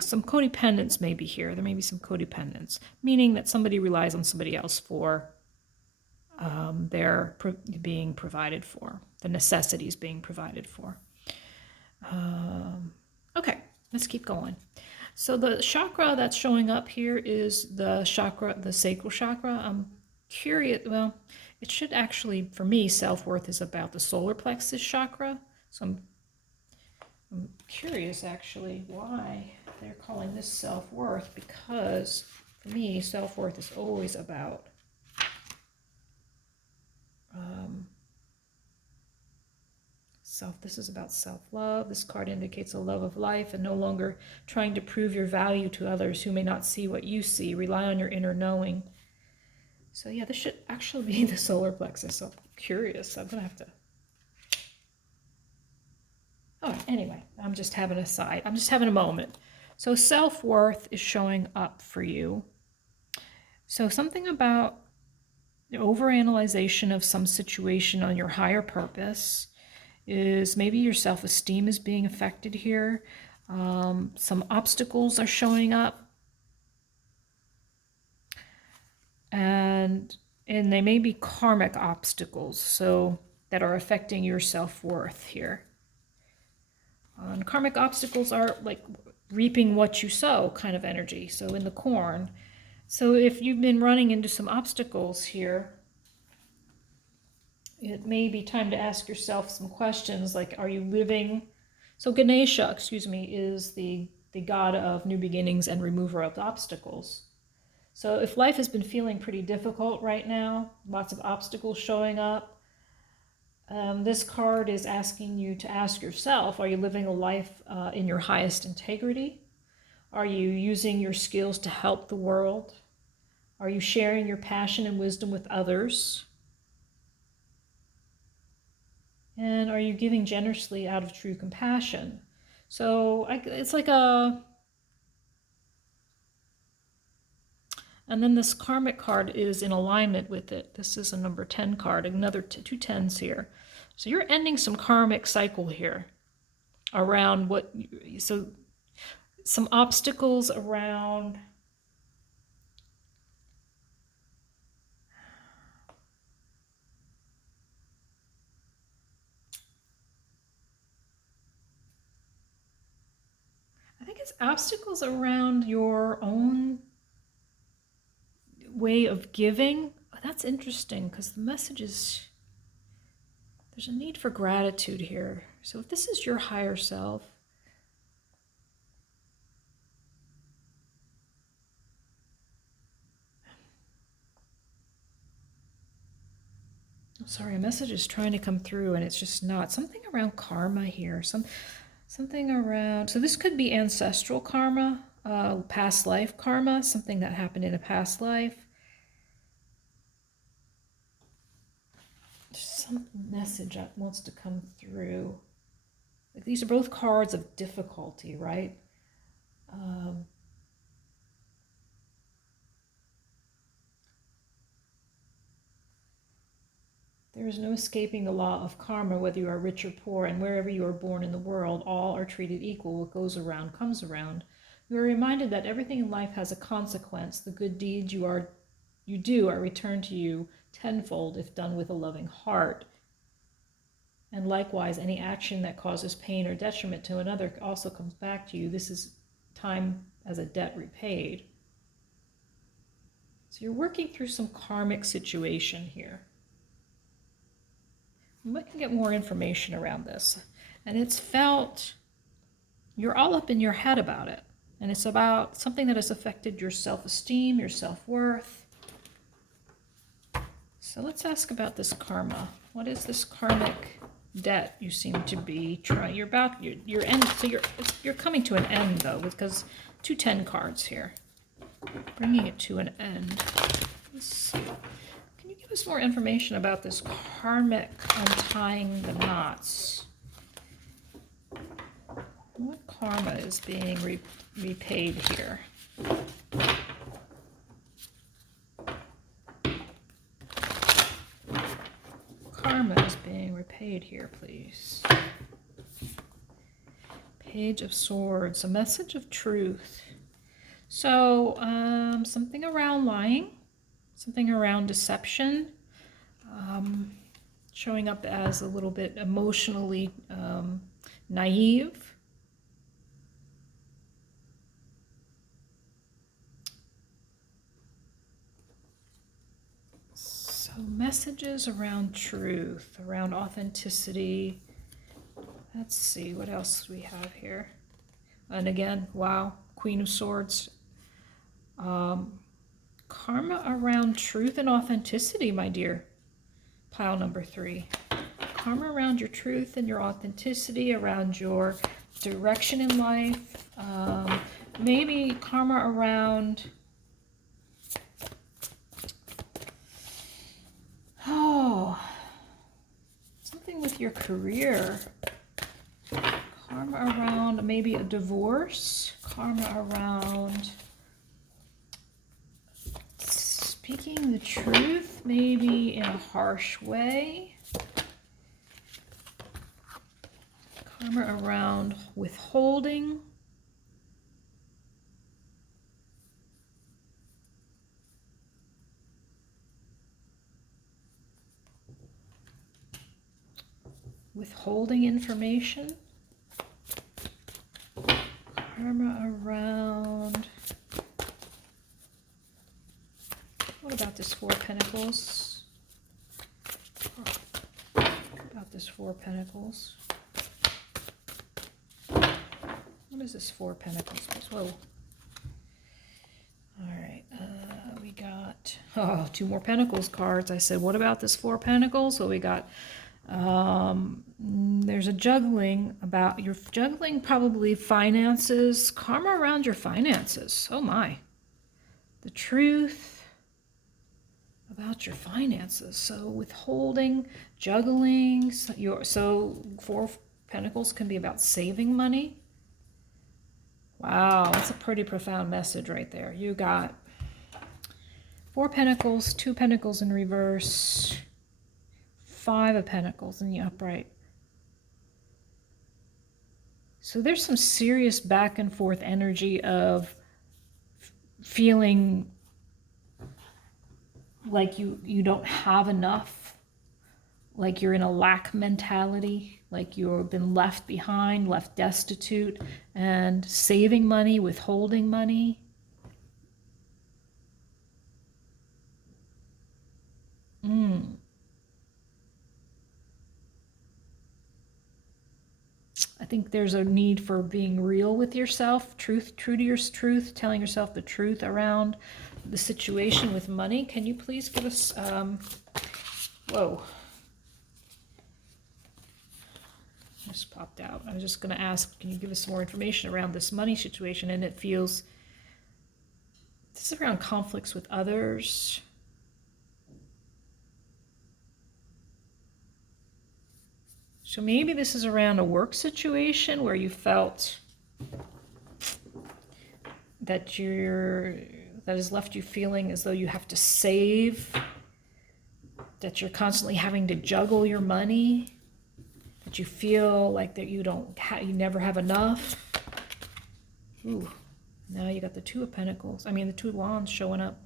some codependence may be here. There may be some codependence, meaning that somebody relies on somebody else for their being provided for, the necessities being provided for. Okay, let's keep going. So the chakra that's showing up here is the sacral chakra. I'm curious, it should actually, for me, self-worth is about the solar plexus chakra. So I'm curious actually why they're calling this self-worth, because for me, self-worth is always about this is about self-love. This card indicates a love of life and no longer trying to prove your value to others who may not see what you see. Rely on your inner knowing. So yeah, this should actually be the solar plexus. So I'm curious. I'm going to have to... Oh, anyway, I'm just having a moment. So self-worth is showing up for you. So something about the overanalyzation of some situation on your higher purpose is maybe your self-esteem is being affected here. Some obstacles are showing up. and they may be karmic obstacles, so that are affecting your self-worth here. And karmic obstacles are like reaping what you sow kind of energy, so in the corn. So if you've been running into some obstacles here, it may be time to ask yourself some questions like, are you living? So Ganesha, is the god of new beginnings and remover of obstacles. So if life has been feeling pretty difficult right now, lots of obstacles showing up, this card is asking you to ask yourself, are you living a life in your highest integrity? Are you using your skills to help the world? Are you sharing your passion and wisdom with others? And are you giving generously out of true compassion? So it's like a... And then this karmic card is in alignment with it. This is a number 10 card, another two tens here. So you're ending some karmic cycle here around what... So some obstacles around... I think it's obstacles around your own way of giving. That's interesting because the message is there's a need for gratitude here. So if this is your higher self, sorry, a message is trying to come through and it's just not. Something around karma here. Something around, so this could be ancestral karma, past life karma, something that happened in a past life. Some message that wants to come through. Like these are both cards of difficulty, right? There is no escaping the law of karma, whether you are rich or poor, and wherever you are born in the world, all are treated equal. What goes around comes around. You are reminded that everything in life has a consequence. The good deeds you do are returned to you tenfold if done with a loving heart. And likewise, any action that causes pain or detriment to another also comes back to you. This is time as a debt repaid. So you're working through some karmic situation here. We can get more information around this. And it's felt, you're all up in your head about it. And it's about something that has affected your self-esteem, your self-worth. So let's ask about this karma. What is this karmic debt you seem to be trying? You're end. So you're coming to an end though, because 2 10 cards here, bringing it to an end. Let's see. Can you give us more information about this karmic untying the knots? What karma is being repaid here? Karma is being repaid here, please. Page of Swords, a message of truth. So something around lying, something around deception, showing up as a little bit emotionally naive. So messages around truth, around authenticity. Let's see, what else we have here? And again, wow, Queen of Swords. Karma around truth and authenticity, my dear. Pile number 3. Karma around your truth and your authenticity, around your direction in life. Maybe karma around... something with your career. Karma around maybe a divorce. Karma around speaking the truth, maybe in a harsh way. Karma around withholding. withholding information. Karma around. What about this Four of Pentacles? What about this Four of Pentacles? What is this Four of Pentacles? Whoa. All right. We got, two more Pentacles cards. I said, what about this Four of Pentacles? So we got, there's a juggling about, you're juggling probably finances, karma around your finances. Oh my. The truth about your finances. So withholding, juggling. So Four of Pentacles can be about saving money. Wow, that's a pretty profound message right there. You got Four of Pentacles, Two Pentacles in reverse, Five of Pentacles in the upright. So there's some serious back and forth energy of feeling like you don't have enough, like you're in a lack mentality, like you've been left behind, left destitute, and saving money, withholding money. I think there's a need for being real with yourself, true to your truth, telling yourself the truth around the situation with money. Can you please give us, whoa. Just popped out. I was just going to ask, can you give us some more information around this money situation? And it feels, this is around conflicts with others. So maybe this is around a work situation where you felt that that has left you feeling as though you have to save, that you're constantly having to juggle your money, that you feel like that you never have enough. Ooh, now you got the Two of Pentacles. I mean, the Two of Wands showing up.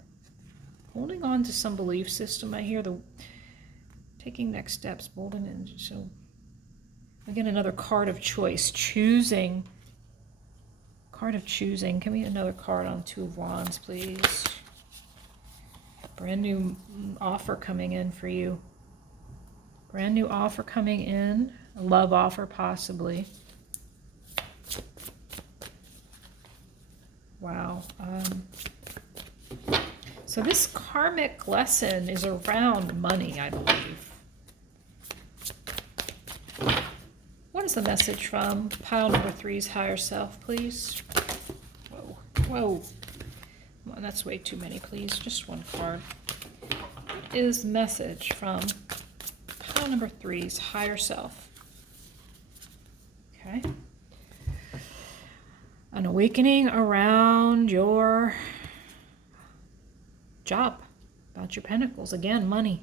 Holding on to some belief system. I hear the taking next steps, bold and so. Again, another card of choice, choosing. Card of choosing. Can we get another card on Two of Wands, please? Brand new offer coming in for you. Brand new offer coming in. A love offer, possibly. Wow. So this karmic lesson is around money, I believe. What is the message from pile number 3's higher self, please? Whoa, whoa. Come on, that's way too many, please. Just one card. What is the message from pile number 3's higher self? Okay. An awakening around your job, about your pentacles. Again, money.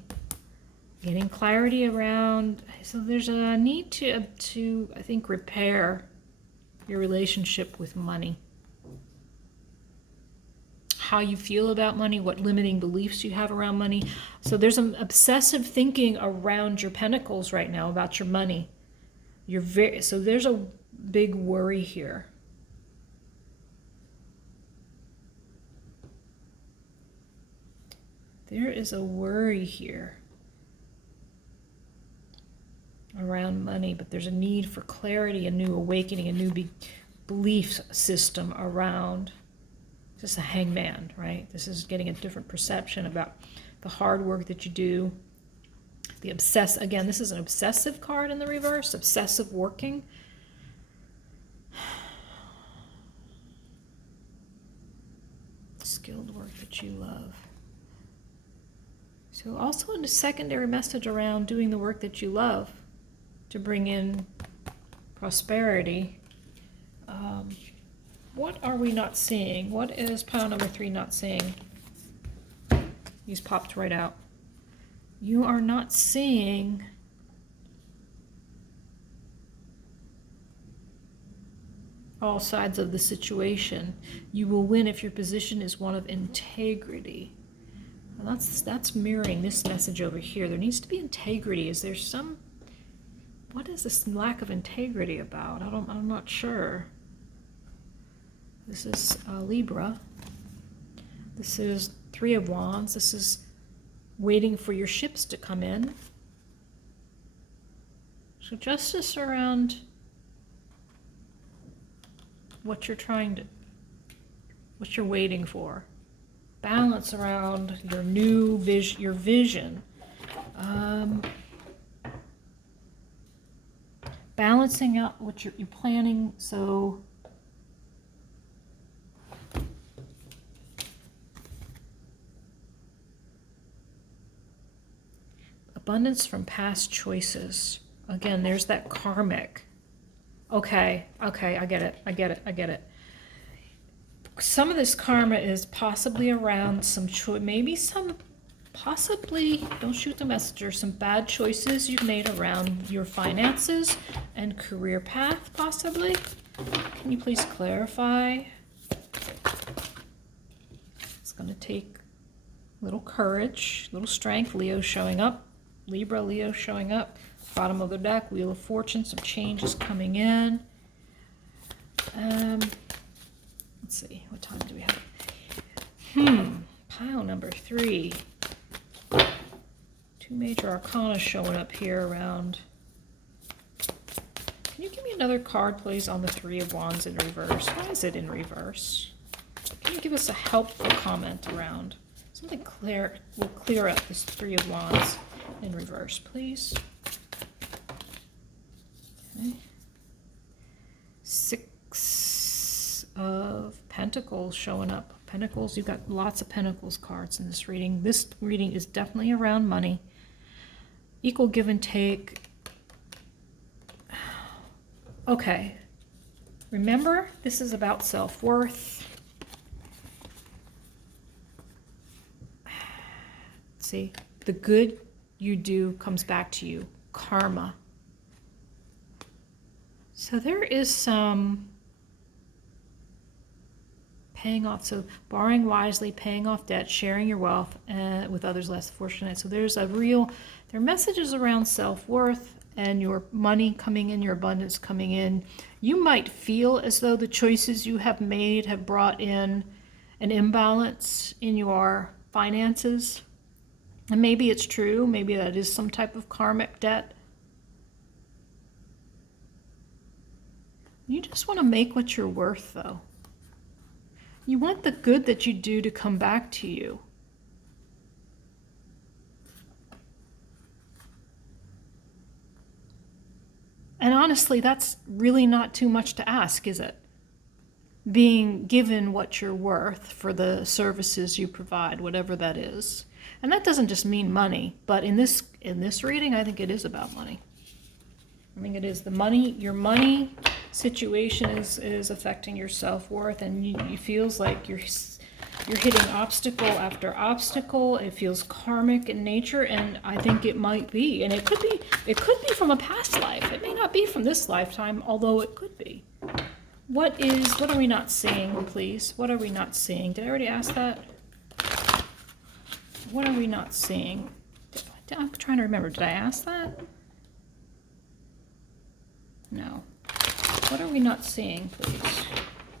Getting clarity around, so there's a need to I think, repair your relationship with money. How you feel about money, what limiting beliefs you have around money. So there's an obsessive thinking around your pentacles right now about your money. So there's a big worry here. There is a worry here around money, but there's a need for clarity, a new awakening, a new belief system around. This is a hangman, right? This is getting a different perception about the hard work that you do. Again, this is an obsessive card in the reverse, obsessive working. Skilled work that you love. So also in the secondary message around doing the work that you love to bring in prosperity. What are we not seeing? What is pile number 3 not seeing? He's popped right out. You are not seeing all sides of the situation. You will win if your position is one of integrity. Well, that's mirroring this message over here. There needs to be integrity. Is there some... What is this lack of integrity about? I'm not sure. This is Libra. This is Three of Wands. This is waiting for your ships to come in. So justice around what you're what you're waiting for. Balance around your new vision, your vision. Balancing out what you're planning. So abundance from past choices. Again, there's that karmic. Okay, I get it. Some of this karma is possibly around some choice, maybe some, possibly, don't shoot the messenger, some bad choices you've made around your finances and career path, possibly. Can you please clarify? It's going to take a little courage, a little strength. Leo showing up. Libra, Leo showing up. Bottom of the deck, Wheel of Fortune, some changes coming in. Let's see, what time do we have? Pile number 3. 2 major arcana showing up here around. Can you give me another card, please, on the Three of Wands in reverse? Why is it in reverse? Can you give us a helpful comment around? Something clear will clear up this Three of Wands in reverse, please. Okay. 6 of Pentacles showing up. Pentacles, you've got lots of Pentacles cards in this reading. This reading is definitely around money. Equal give and take. Okay. Remember, this is about self-worth. See, the good you do comes back to you. Karma. So there is some paying off, so borrowing wisely, paying off debt, sharing your wealth with others less fortunate. So there's there are messages around self-worth and your money coming in, your abundance coming in. You might feel as though the choices you have made have brought in an imbalance in your finances. And maybe it's true, maybe that is some type of karmic debt. You just want to make what you're worth, though. You want the good that you do to come back to you. And honestly, that's really not too much to ask, is it? Being given what you're worth for the services you provide, whatever that is. And that doesn't just mean money, but in this reading, I think it is about money. I think it is the money, your money situation is affecting your self-worth, and you feels like you're hitting obstacle after obstacle. It feels karmic in nature, and I think it might be, and it could be from a past life. It may not be from this lifetime, although it could be. What are we not seeing, please? What are we not seeing? Did I already ask that? What are we not seeing? I'm trying to remember. Did I ask that? No. What are we not seeing, please?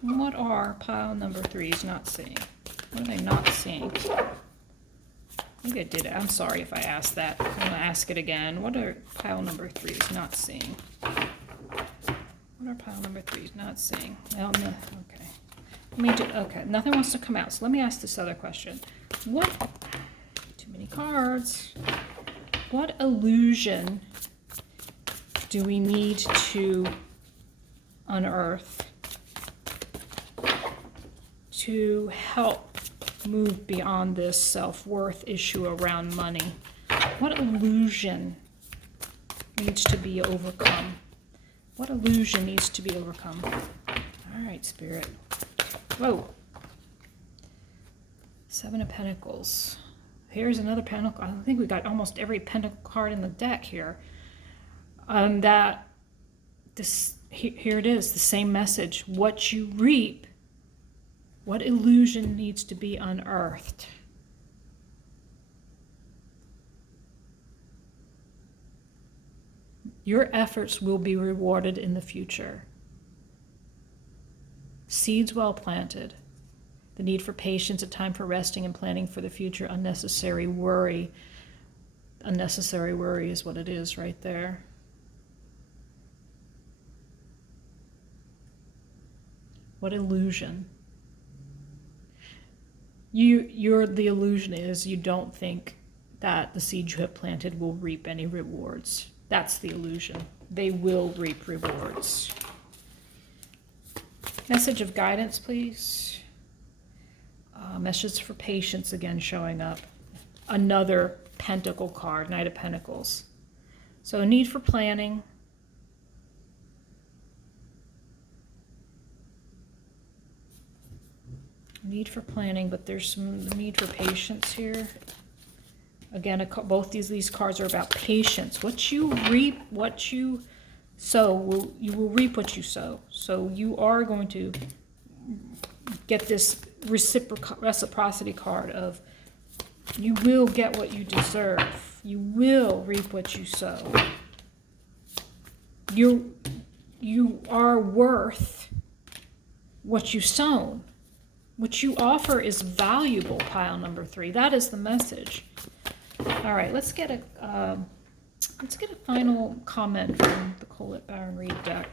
What are pile number 3s not seeing? What are they not seeing? I think I did it. I'm sorry if I asked that. I'm going to ask it again. What are pile number 3s not seeing? What are pile number 3s not seeing? Well, no. Okay. Okay. Nothing wants to come out. So let me ask this other question. What? Too many cards. What illusion do we need to unearth to help move beyond this self-worth issue around money? What illusion needs to be overcome? What illusion needs to be overcome? All right, Spirit. Whoa. 7 of Pentacles. Here's another pentacle. I think we got almost every pentacle card in the deck here. Here it is, the same message. What you reap, what illusion needs to be unearthed? Your efforts will be rewarded in the future. Seeds well planted. The need for patience, a time for resting and planning for the future, unnecessary worry. Unnecessary worry is what it is right there. What illusion. The illusion is you don't think that the seeds you have planted will reap any rewards. That's the illusion. They will reap rewards. Message of guidance, please. Message for patience again showing up. Another Pentacle card, Knight of Pentacles. So a need for planning. Need for planning, but there's some need for patience here. Again, both these cards are about patience. What you reap, what you sow, you will reap what you sow. So you are going to get this reciprocity card of you will get what you deserve. You will reap what you sow. You are worth what you sown. What you offer is valuable, pile number 3. That is the message. All right, let's get a final comment from the Colette Baron Reed deck.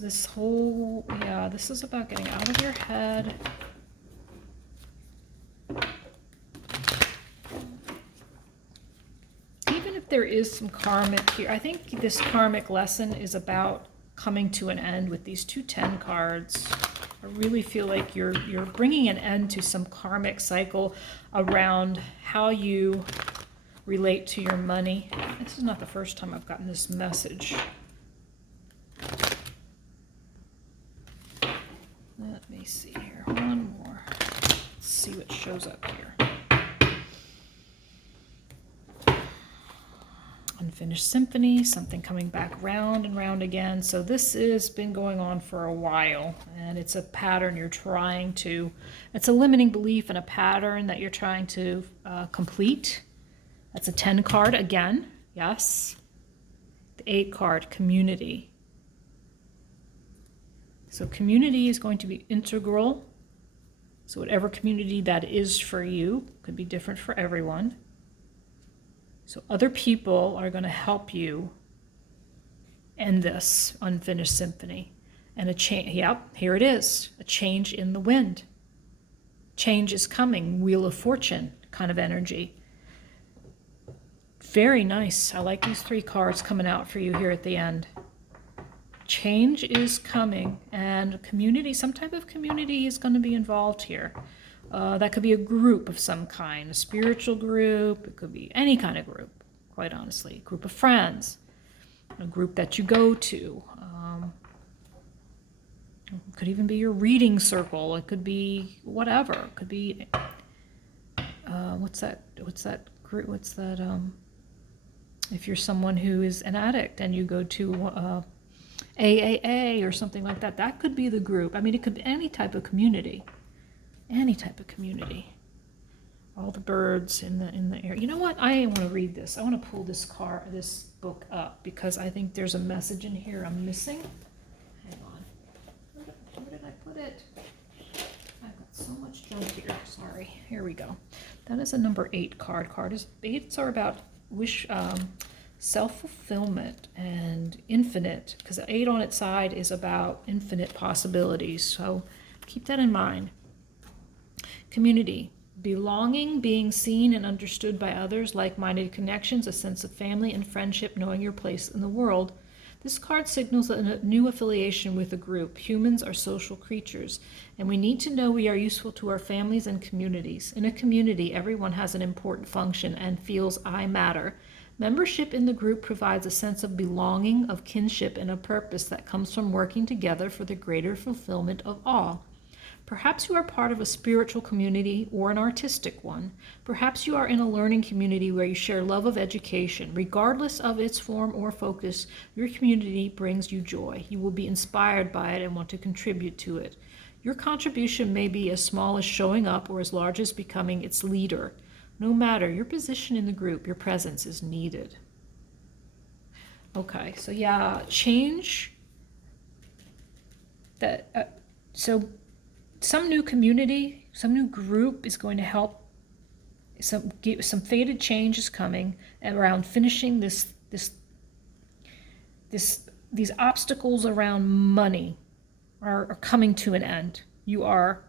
This whole, this is about getting out of your head. Even if there is some karmic here, I think this karmic lesson is about coming to an end with these 2 10 cards. I really feel like you're bringing an end to some karmic cycle around how you relate to your money. This is not the first time I've gotten this message. Let me see here. One more. Let's see what shows up here. Unfinished symphony, something coming back round and round again. So this has been going on for a while, and it's a pattern you're trying to, it's a limiting belief and a pattern that you're trying to complete. That's a 10 card again, yes. The 8 card, community. So community is going to be integral. So whatever community that is for you, could be different for everyone. So other people are going to help you end this unfinished symphony. And a change, yep, here it is, a change in the wind. Change is coming, Wheel of Fortune kind of energy. Very nice. I like these 3 cards coming out for you here at the end. Change is coming, and community, some type of community is going to be involved here. That could be a group of some kind, a spiritual group. It could be any kind of group, quite honestly. A group of friends, a group that you go to. It could even be your reading circle. It could be whatever. It could be, what's that group? What's that, if you're someone who is an addict and you go to AAA or something like that, that could be the group. I mean, it could be any type of community. Any type of community. All the birds in the air. You know what? I want to read this. I want to pull this book up because I think there's a message in here I'm missing. Hang on. Where did I put it? I've got so much junk here. Sorry. Here we go. That is a number 8 card. 8s are about self-fulfillment and infinite, because 8 on its side is about infinite possibilities. So keep that in mind. Community, belonging, being seen and understood by others, like-minded connections, a sense of family and friendship, knowing your place in the world. This card signals a new affiliation with a group. Humans are social creatures, and we need to know we are useful to our families and communities. In a community, everyone has an important function and feels I matter. Membership in the group provides a sense of belonging, of kinship, and a purpose that comes from working together for the greater fulfillment of all. Perhaps you are part of a spiritual community or an artistic one. Perhaps you are in a learning community where you share love of education. Regardless of its form or focus, your community brings you joy. You will be inspired by it and want to contribute to it. Your contribution may be as small as showing up or as large as becoming its leader. No matter your position in the group, your presence is needed. Okay, so yeah, change that. So some new community, some new group is going to help. Some fated change is coming around finishing these obstacles around money are coming to an end. You are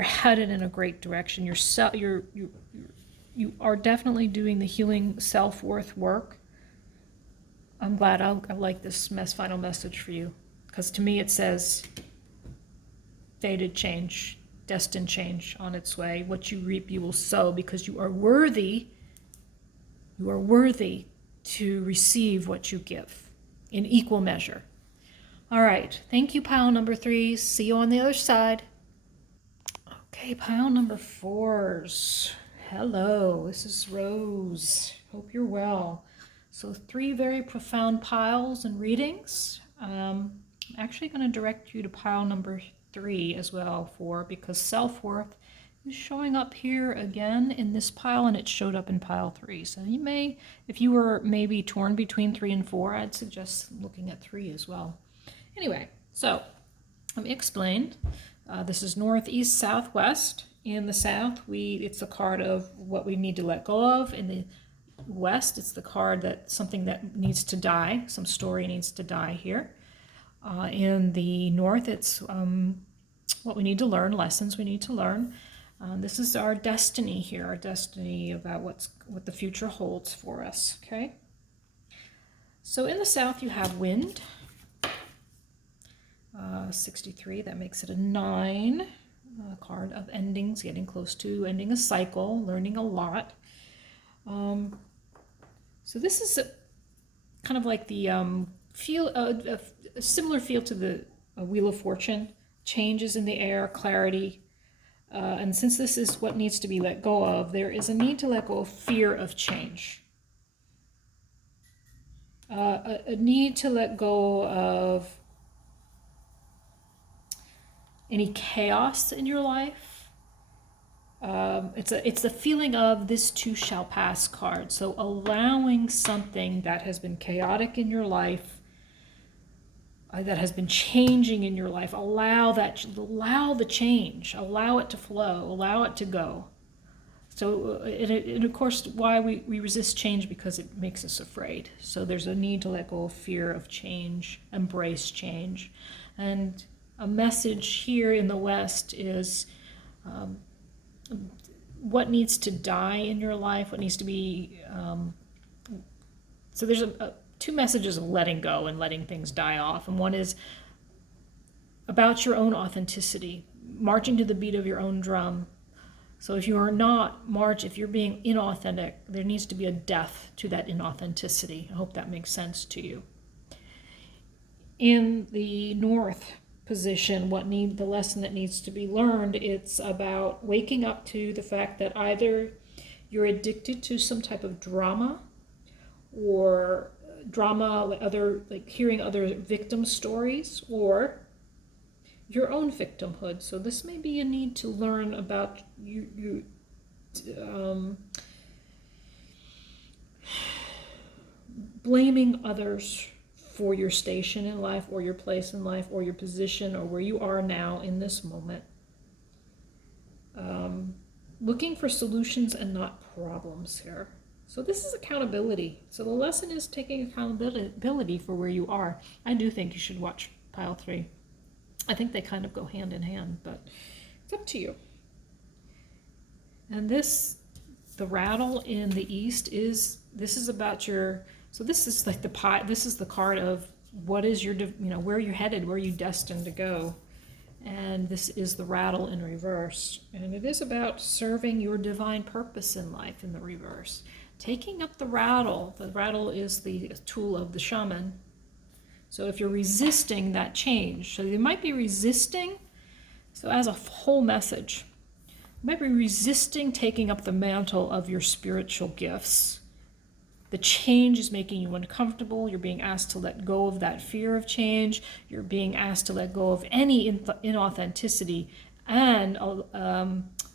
headed in a great direction. You are definitely doing the healing self-worth work. I'm glad I like this final message for you, because to me it says fated change, destined change on its way. What you reap, you will sow, because you are worthy. You are worthy to receive what you give in equal measure. All right. Thank you, pile number 3. See you on the other side. Okay, pile number 4s. Hello, this is Rose. Hope you're well. So 3 very profound piles and readings. I'm actually going to direct you to pile number 3 as well, because self-worth is showing up here again in this pile, and it showed up in pile 3. So you may, if you were maybe torn between 3 and 4, I'd suggest looking at 3 as well. Anyway, so let me explain. This is north, east, southwest. In the south, it's the card of what we need to let go of. In the west, it's the card that something that needs to die, some story needs to die here. In the north, it's what we need to learn, lessons we need to learn. This is our destiny here, our destiny about what the future holds for us, okay? So in the south, you have wind. 63, that makes it a 9. Card of endings, getting close to ending a cycle, learning a lot. So this is kind of like the a similar feel to the Wheel of Fortune. Changes in the air, clarity. And since this is what needs to be let go of, there is a need to let go of fear of change. A need to let go of any chaos in your life. It's a feeling of this too shall pass card. So allowing something that has been chaotic in your life, that has been changing in your life, allow the change, allow it to flow, allow it to go. So, and of course, why we resist change, because it makes us afraid. So there's a need to let go of fear of change, embrace change. And a message here in the West is what needs to die in your life, what needs to be... so there's 2 messages of letting go and letting things die off. And one is about your own authenticity, marching to the beat of your own drum. So if you are not if you're being inauthentic, there needs to be a death to that inauthenticity. I hope that makes sense to you. In the north position, the lesson that needs to be learned, it's about waking up to the fact that either you're addicted to some type of drama, or like hearing other victim stories, or your own victimhood. So this may be a need to learn about you blaming others for your station in life, or your place in life, or your position, or where you are now in this moment. Looking for solutions and not problems here. So this is accountability. So the lesson is taking accountability for where you are. I do think you should watch pile 3. I think they kind of go hand in hand, but it's up to you. And the rattle in the east this is about your... So this is like this is the card of what is your, where you're headed, where you're destined to go. And this is the rattle in reverse. And it is about serving your divine purpose in life in the reverse. Taking up the rattle is the tool of the shaman. So if you're resisting that change, so you might be resisting, so as a whole message, you might be resisting taking up the mantle of your spiritual gifts. The change is making you uncomfortable. You're being asked to let go of that fear of change. You're being asked to let go of any inauthenticity and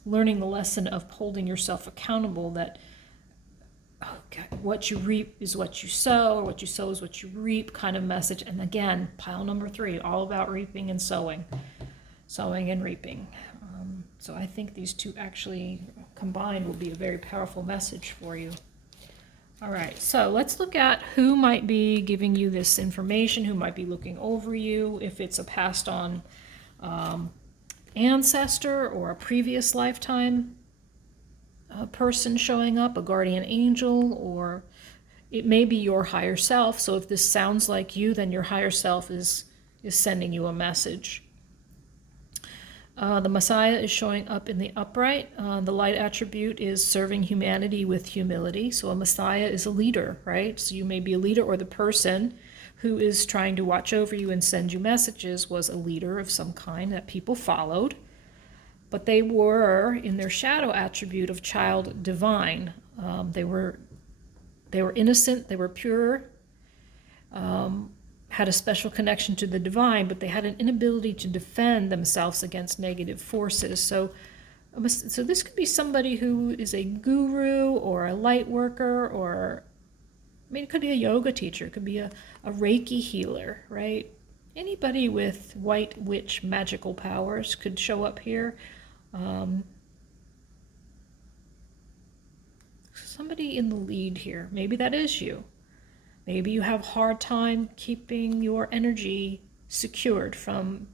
learning the lesson of holding yourself accountable, that okay, what you reap is what you sow, or what you sow is what you reap kind of message. And again, pile number 3, all about reaping and sowing and reaping. So I think these two actually combined will be a very powerful message for you. All right, so let's look at who might be giving you this information, who might be looking over you, if it's a passed on ancestor or a previous lifetime person showing up, a guardian angel, or it may be your higher self. So if this sounds like you, then your higher self is sending you a message. The Messiah is showing up in the upright. The light attribute is serving humanity with humility. So a Messiah is a leader, right? So you may be a leader, or the person who is trying to watch over you and send you messages was a leader of some kind that people followed. But they were in their shadow attribute of child divine. They were innocent, they were pure, had a special connection to the divine, but they had an inability to defend themselves against negative forces. So this could be somebody who is a guru or a light worker, or it could be a yoga teacher, it could be a Reiki healer, right? Anybody with white witch magical powers could show up here. Somebody in the lead here. Maybe that is you. Maybe you have a hard time keeping your energy secured from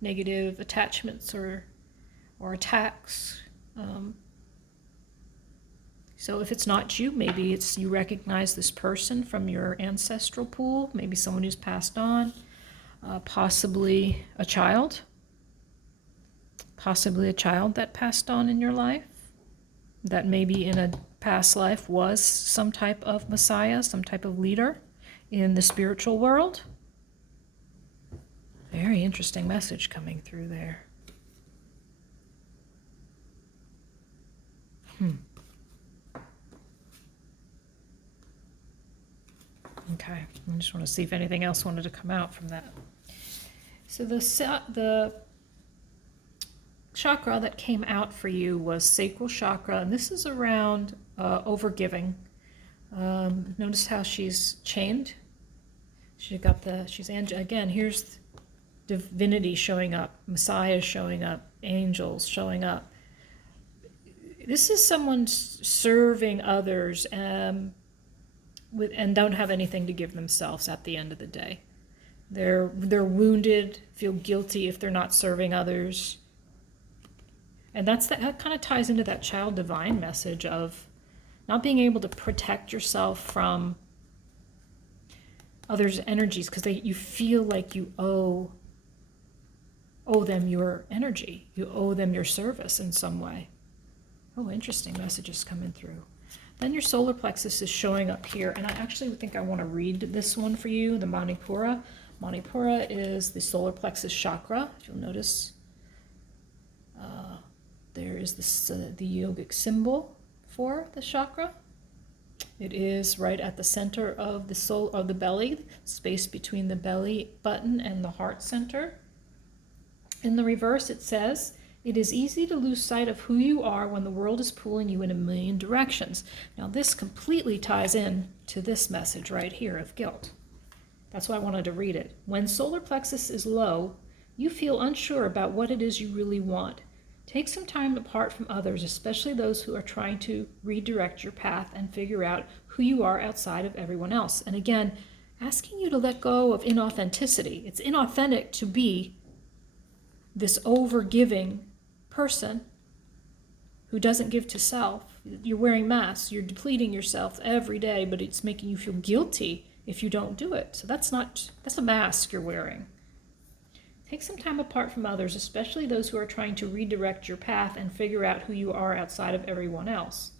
negative attachments or attacks. So if it's not you, maybe it's you recognize this person from your ancestral pool, maybe someone who's passed on, possibly a child that passed on in your life, that maybe in a past life was some type of Messiah, some type of leader in the spiritual world. Very interesting message coming through there. Okay, I just want to see if anything else wanted to come out from that. So the chakra that came out for you was sacral chakra, and this is around overgiving. Notice how she's chained. Again, here's divinity showing up, Messiah showing up, angels showing up. This is someone serving others and don't have anything to give themselves at the end of the day. They're wounded, feel guilty if they're not serving others. And that kind of ties into that child divine message of not being able to protect yourself from others' energies, because you feel like you owe them your energy. You owe them your service in some way. Oh, interesting messages coming through. Then your solar plexus is showing up here, and I actually think I want to read this one for you, the Manipura. Manipura is the solar plexus chakra. If you'll notice, there is the yogic symbol for the chakra. It is right at the center of the belly, space between the belly button and the heart center. In the reverse, it says, "It is easy to lose sight of who you are when the world is pulling you in a million directions." Now, this completely ties in to this message right here of guilt. That's why I wanted to read it. When solar plexus is low, you feel unsure about what it is you really want. Take some time apart from others, especially those who are trying to redirect your path, and figure out who you are outside of everyone else. And again, asking you to let go of inauthenticity. It's inauthentic to be this over-giving person who doesn't give to self. You're wearing masks, you're depleting yourself every day, but it's making you feel guilty if you don't do it. So that's a mask you're wearing. Take some time apart from others, especially those who are trying to redirect your path, and figure out who you are outside of everyone else.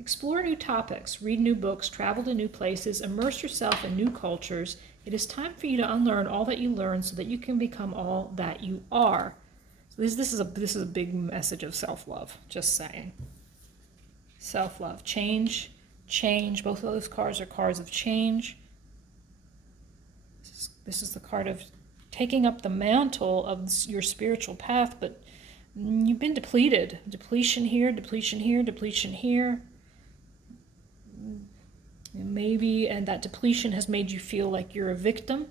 Explore new topics, read new books, travel to new places, immerse yourself in new cultures. It is time for you to unlearn all that you learned so that you can become all that you are. So this is a big message of self-love, just saying. Self-love, change. Both of those cards are cards of change. This is the card of taking up the mantle of your spiritual path, but You've been depleted. Depletion here, depletion here, depletion here. Maybe, and that depletion has made you feel like you're a victim,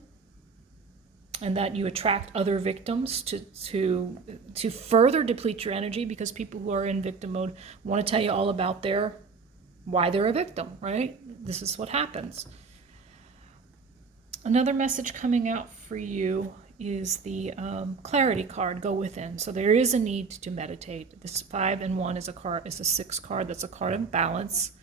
and that you attract other victims to further deplete your energy, because people who are in victim mode want to tell you all about why they're a victim, right? This is what happens. Another message coming out for you is the clarity card, go within. So there is a need to meditate. This 5 and 1 is a 6 card. That's a card of balance.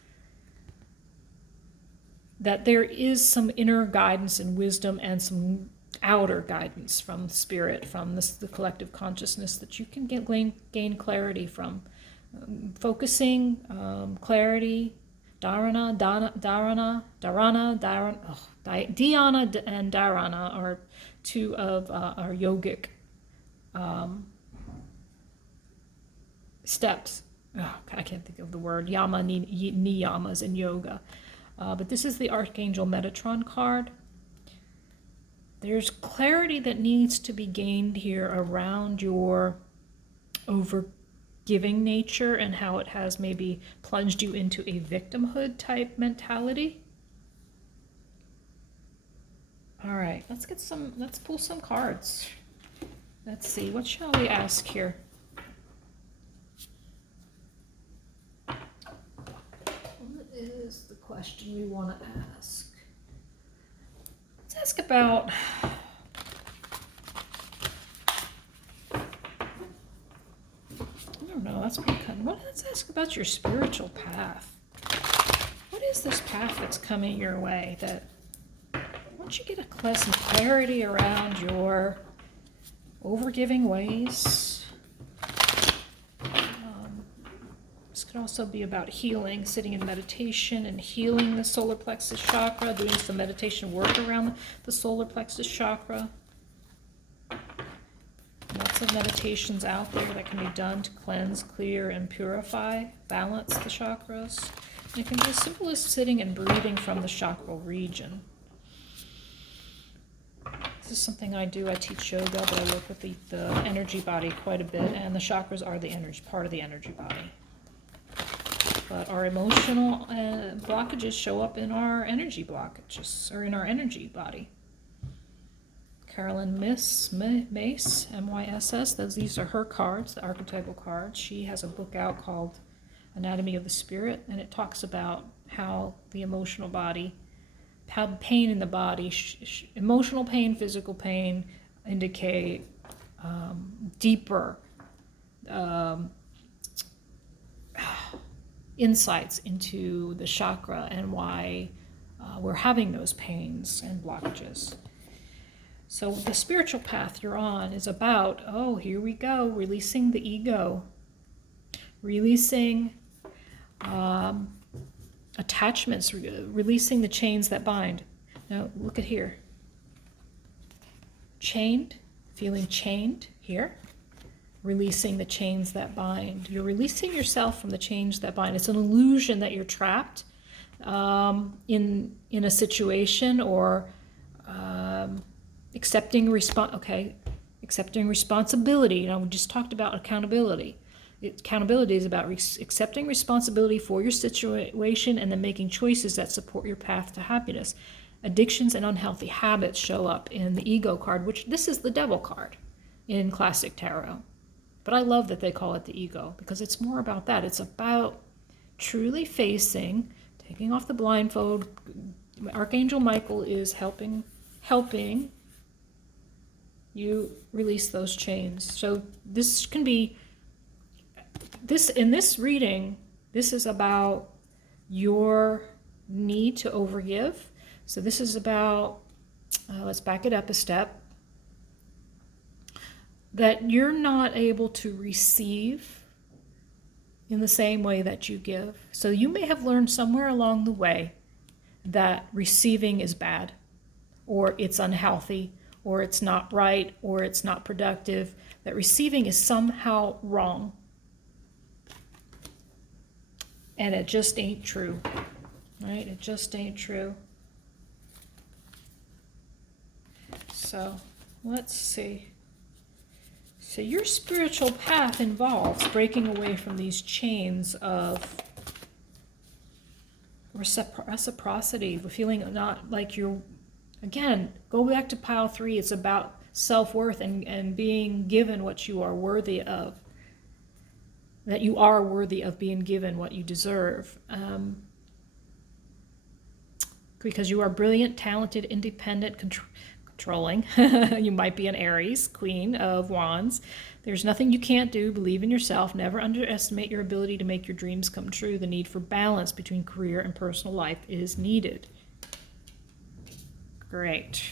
That there is some inner guidance and wisdom and some outer guidance from spirit, from the collective consciousness that you can gain clarity from. Focusing, clarity, Dhyana and Dharana are two of our yogic steps. Oh, I can't think of the word. Yama, niyamas in yoga. But this is the Archangel Metatron card. There's clarity that needs to be gained here around your overgiving nature and how it has maybe plunged you into a victimhood type mentality. All right, let's pull some cards. Let's see, what shall we ask here? What is the question we want to ask? Let's ask about that's pretty kind. Let's ask about your spiritual path. What is this path that's coming your way? That once you get some clarity around your overgiving ways. This could also be about healing, sitting in meditation and healing the solar plexus chakra, doing some meditation work around the solar plexus chakra. Lots of meditations out there that can be done to cleanse, clear, and purify, balance the chakras. And it can be as simple as sitting and breathing from the chakral region. This is something I do. I teach yoga, but I work with the energy body quite a bit, and the chakras are the energy part of the energy body. But our emotional blockages show up in our energy blockages, or in our energy body. Carolyn Mace, M-Y-S-S, these are her cards, the archetypal cards. She has a book out called Anatomy of the Spirit, and it talks about how the emotional body, how pain in the body, emotional pain, physical pain, indicate deeper insights into the chakra and why we're having those pains and blockages. So the spiritual path you're on is about, here we go, releasing the ego, releasing attachments, releasing the chains that bind. Now look at here. Chained, feeling chained here. Releasing the chains that bind. You're releasing yourself from the chains that bind. It's an illusion that you're trapped in a situation, or accepting responsibility. We just talked about accountability. Accountability is about accepting responsibility for your situation and then making choices that support your path to happiness. Addictions and unhealthy habits show up in the ego card, which this is the devil card in classic tarot. But I love that they call it the ego, because it's more about that. It's about truly facing, taking off the blindfold. Archangel Michael is helping you release those chains. So this can be, in this reading, this is about your need to overgive. So this is about, let's back it up a step, that you're not able to receive in the same way that you give. So you may have learned somewhere along the way that receiving is bad, or it's unhealthy, or it's not right, or it's not productive, that receiving is somehow wrong. And it just ain't true, right? It just ain't true. So let's see. So your spiritual path involves breaking away from these chains of reciprocity, feeling not like you're, again, go back to pile 3, it's about self-worth and being given what you are worthy of, that you are worthy of being given what you deserve. Because you are brilliant, talented, independent, controlling. You might be an Aries, Queen of Wands. There's nothing you can't do. Believe in yourself. Never underestimate your ability to make your dreams come true. The need for balance between career and personal life is needed. Great.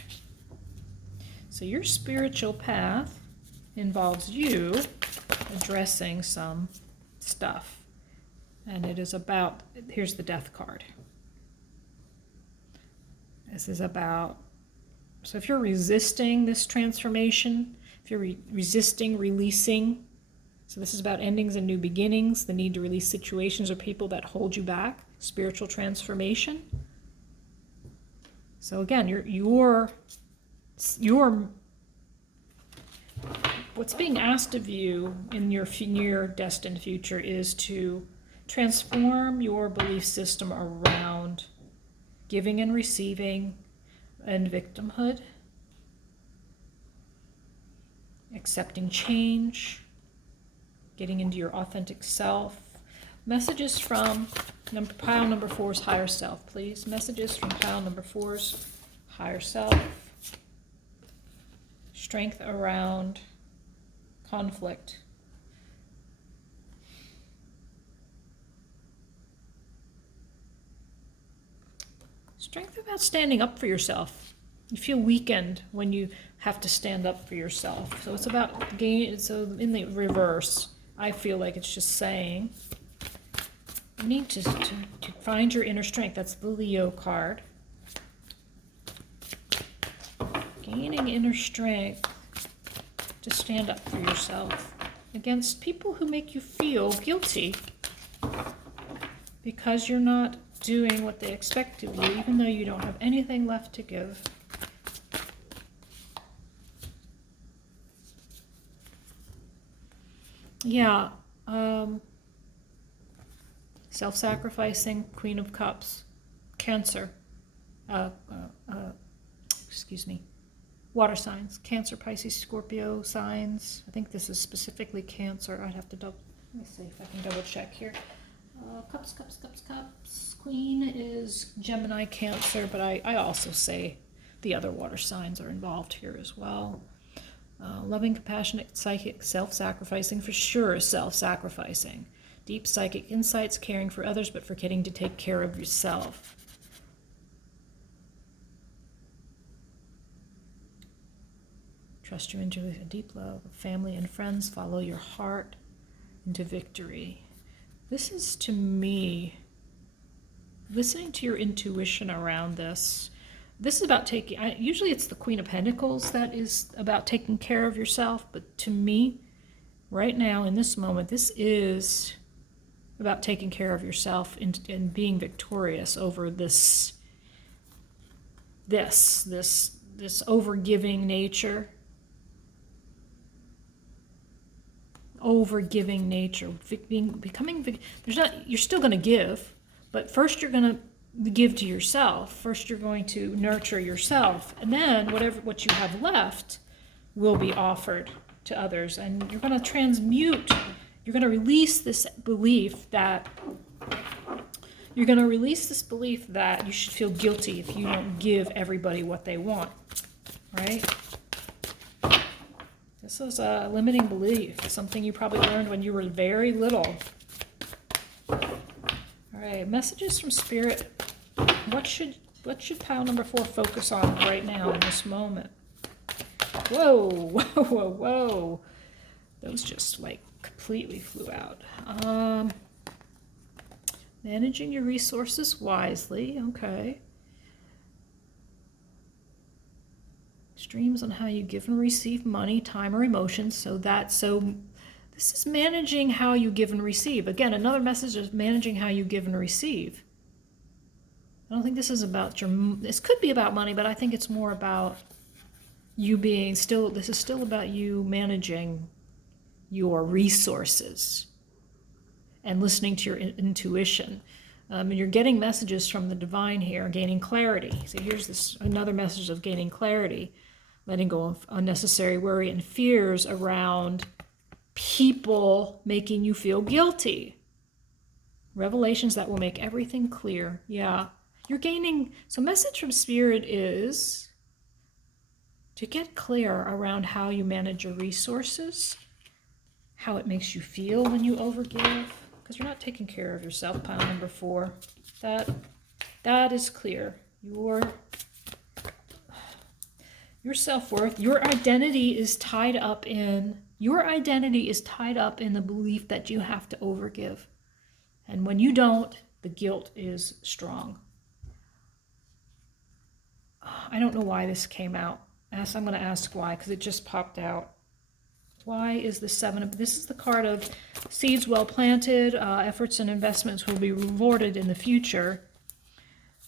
So your spiritual path involves you addressing some stuff. And it is about, here's the Death card. This is about, so if you're resisting this transformation, if you're resisting releasing, so this is about endings and new beginnings, the need to release situations or people that hold you back, spiritual transformation. So again, your what's being asked of you in your near destined future is to transform your belief system around giving and receiving and victimhood, accepting change, getting into your authentic self. Messages from pile number 4's higher self, please. Messages from pile number 4's higher self. Strength around conflict. Strength about standing up for yourself. You feel weakened when you have to stand up for yourself. So it's about gain. So in the reverse, I feel like it's just saying you need to find your inner strength. That's the Leo card. Gaining inner strength to stand up for yourself against people who make you feel guilty because you're not doing what they expect of you, even though you don't have anything left to give. Yeah, self-sacrificing, Queen of Cups, Cancer, excuse me, water signs, Cancer, Pisces, Scorpio signs. I think this is specifically Cancer. I'd have to let me see if I can double check here. Cups, cups, cups, cups. Queen is Gemini, Cancer, but I also say the other water signs are involved here as well. Loving, compassionate, psychic, self-sacrificing, for sure self-sacrificing. Deep psychic insights, caring for others, but forgetting to take care of yourself. Trust your intuition, deep love of family and friends. Follow your heart into victory. This is, to me, listening to your intuition around this. This is about taking, usually it's the Queen of Pentacles that is about taking care of yourself, but to me, right now, in this moment, this is about taking care of yourself and being victorious over this overgiving nature. Overgiving nature, you're still going to give, but first you're going to give to yourself. First you're going to nurture yourself, and then what you have left will be offered to others, and you're going to transmute. You're going to release this belief that you should feel guilty if you don't give everybody what they want, right? This is a limiting belief, something you probably learned when you were very little. All right, messages from Spirit. What should pile number 4 focus on right now in this moment? Whoa, whoa, whoa, whoa. Those just like completely flew out. Managing your resources wisely, okay. Streams on how you give and receive money, time, or emotions. So this is managing how you give and receive. Again, another message is managing how you give and receive. I don't think this is about this could be about money, but I think it's more about you being this is still about you managing your resources and listening to your intuition. And you're getting messages from the divine here, gaining clarity. So here's another message of gaining clarity, letting go of unnecessary worry and fears around people making you feel guilty. Revelations that will make everything clear. Yeah, you're gaining. So message from Spirit is to get clear around how you manage your resources, how it makes you feel when you overgive, because you're not taking care of yourself, pile number 4. That is clear. Your self-worth, your identity is tied up in the belief that you have to overgive. And when you don't, the guilt is strong. I don't know why this came out. I'm going to ask why, because it just popped out. Why is the 7? This is the card of seeds well planted. Efforts and investments will be rewarded in the future.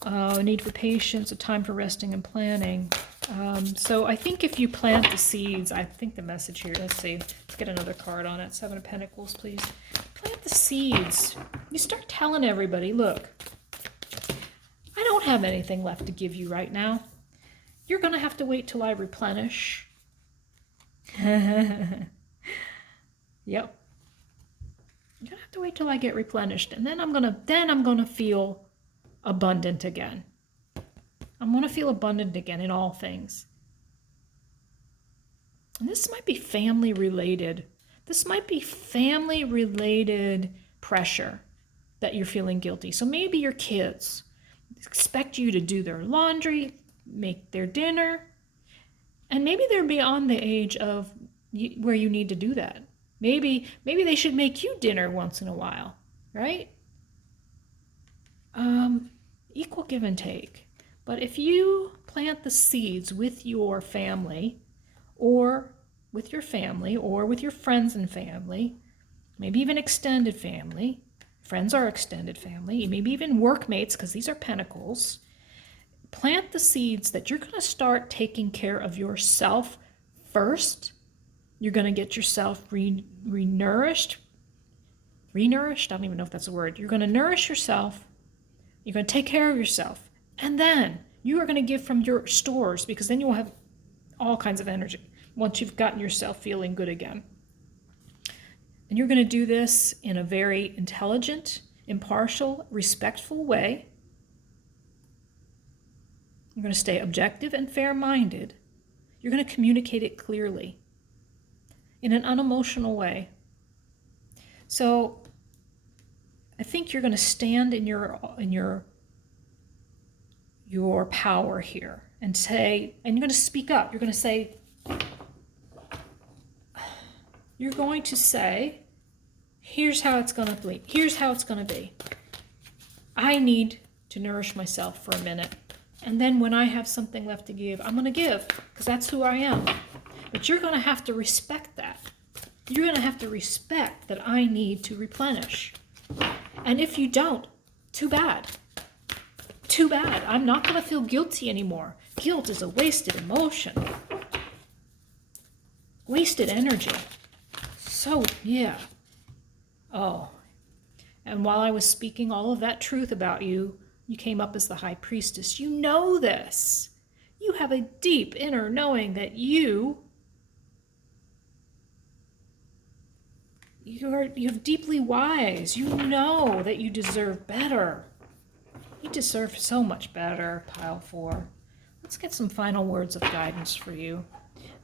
A need for patience, a time for resting and planning. So I think if you plant the seeds, I think the message here, let's see, let's get another card on it. 7 of Pentacles, please. Plant the seeds. You start telling everybody, look, I don't have anything left to give you right now. You're going to have to wait till I replenish. Yep. You're gonna have to wait till I get replenished, and then I'm gonna feel abundant again. I'm gonna feel abundant again in all things. And this might be family related. This might be family related pressure that you're feeling guilty. So maybe your kids expect you to do their laundry, make their dinner. And maybe they're beyond the age of where you need to do that. Maybe they should make you dinner once in a while, right? Equal give and take. But if you plant the seeds with your family, or with your friends and family, maybe even extended family, friends are extended family, maybe even workmates, because these are pentacles, plant the seeds that you're going to start taking care of yourself first. You're going to get yourself renourished. I don't even know if that's a word. You're going to nourish yourself. You're going to take care of yourself. And then you are going to give from your stores, because then you will have all kinds of energy once you've gotten yourself feeling good again. And you're going to do this in a very intelligent, impartial, respectful way. You're going to stay objective and fair-minded. You're going to communicate it clearly in an unemotional way. So I think you're going to stand in your power here and say, and you're going to speak up. You're going to say, here's how it's going to be. Here's how it's going to be. I need to nourish myself for a minute. And then when I have something left to give, I'm going to give, because that's who I am. But you're going to have to respect that. You're going to have to respect that I need to replenish. And if you don't, too bad. Too bad. I'm not going to feel guilty anymore. Guilt is a wasted emotion. Wasted energy. So, yeah. Oh. And while I was speaking all of that truth about you, you came up as the high priestess. You know this. You have a deep inner knowing that you're deeply wise. You know that you deserve better. You deserve so much better, pile 4. Let's get some final words of guidance for you.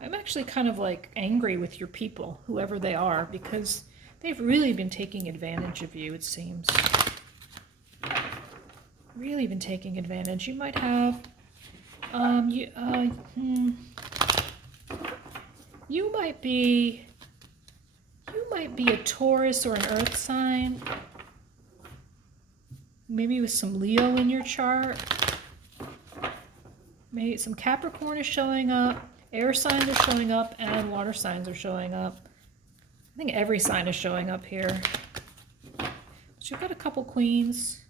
I'm actually kind of like angry with your people, whoever they are, because they've really been taking advantage of you, it seems. Really been taking advantage. You might have, you might be a Taurus or an Earth sign. Maybe with some Leo in your chart. Maybe some Capricorn is showing up. Air signs are showing up, and water signs are showing up. I think every sign is showing up here. So you've got a couple queens.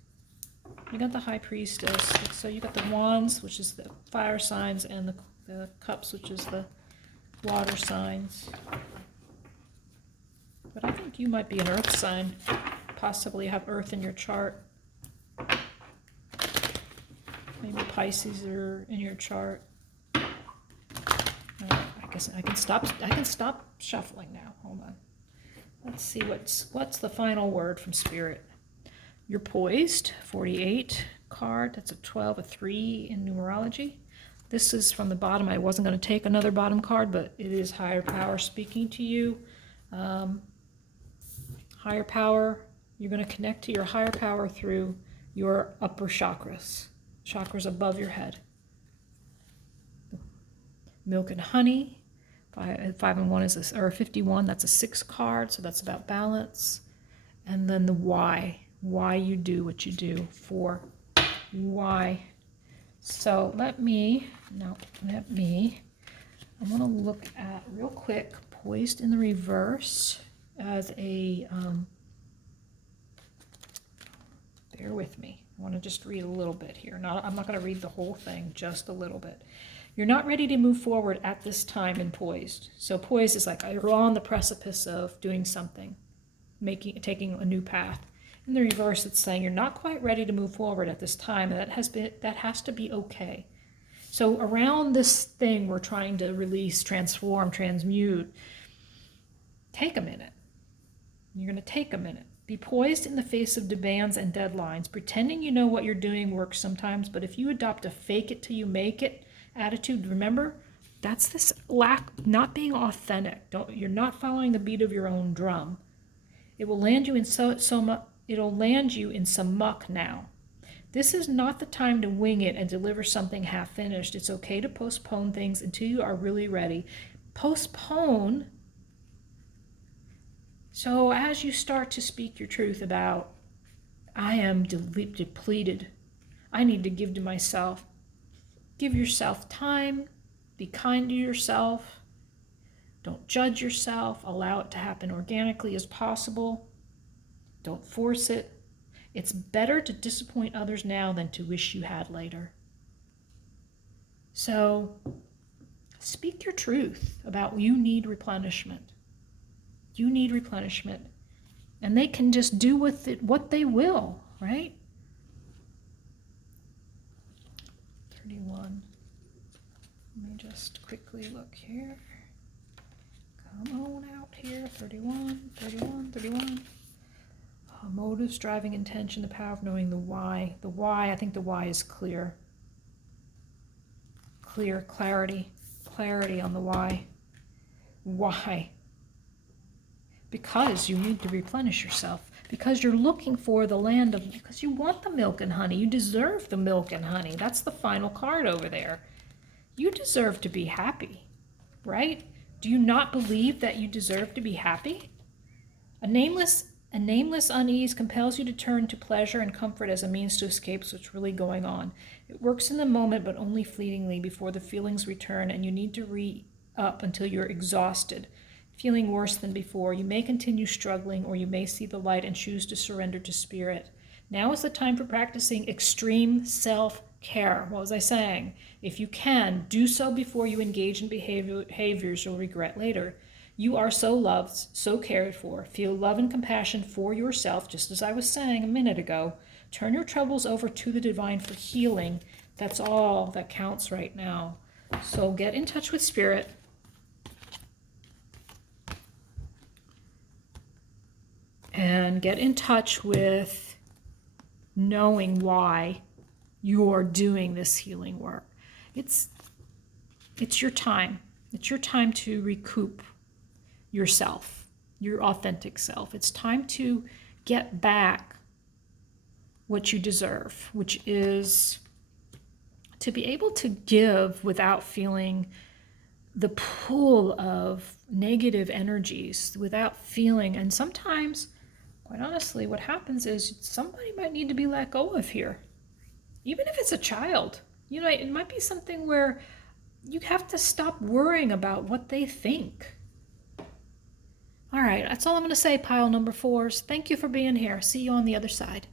You got the high priestess. So you got the wands, which is the fire signs, and the cups, which is the water signs. think you might be an earth sign. Possibly have earth in your chart. Maybe Pisces are in your chart. I guess I can stop shuffling now. Hold on. Let's see what's the final word from Spirit. You're poised. 48 card. That's a 12, a 3 in numerology. This is from the bottom. I wasn't going to take another bottom card, but it is higher power speaking to you. Higher power. You're going to connect to your higher power through your upper chakras above your head. Milk and honey. 5 and 1 is or 51. That's a 6 card, so that's about balance. And then the why you do what you do, for why. So I'm going to look at real quick poised in the reverse as a bear with me. I want to just read a little bit here. I'm not going to read the whole thing, just a little bit. You're not ready to move forward at this time in poised. So poised is like you're on the precipice of doing something, taking a new path. In the reverse, it's saying you're not quite ready to move forward at this time, and that has to be okay. So around this thing we're trying to release, transform, transmute, take a minute. You're going to take a minute. Be poised in the face of demands and deadlines. Pretending you know what you're doing works sometimes, but if you adopt a fake it till you make it attitude, remember, that's this not being authentic. You're not following the beat of your own drum. It will land you in it'll land you in some muck now. This is not the time to wing it and deliver something half finished. It's okay to postpone things until you are really ready. Postpone. So as you start to speak your truth about, I am depleted. I need to give to myself. Give yourself time. Be kind to yourself. Don't judge yourself. Allow it to happen organically as possible. Don't force it. It's better to disappoint others now than to wish you had later. So speak your truth about you need replenishment. You need replenishment. And they can just do with it what they will, right? 31. Let me just quickly look here. Come on out here. 31, 31, 31. Motives, driving intention, the power of knowing the why. The why, I think the why is clear. Clarity on the why. Why? Because you need to replenish yourself. Because you're looking for the land of, because you want the milk and honey. You deserve the milk and honey. That's the final card over there. You deserve to be happy, right? Do you not believe that you deserve to be happy? A nameless unease compels you to turn to pleasure and comfort as a means to escape what's really going on. It works in the moment, but only fleetingly before the feelings return, and you need to re-up until you're exhausted, feeling worse than before. You may continue struggling, or you may see the light and choose to surrender to spirit. Now is the time for practicing extreme self-care. What was I saying? If you can, do so before you engage in behaviors you'll regret later. You are so loved, so cared for. Feel love and compassion for yourself, just as I was saying a minute ago. Turn your troubles over to the divine for healing. That's all that counts right now. So get in touch with spirit. And get in touch with knowing why you're doing this healing work. It's your time. It's your time to recoup yourself, your authentic self. It's time to get back what you deserve, which is to be able to give without feeling the pull of negative energies, without feeling, and sometimes, quite honestly, what happens is somebody might need to be let go of here. Even if it's a child, it might be something where you have to stop worrying about what they think. All right, that's all I'm going to say, pile number 4s. Thank you for being here. See you on the other side.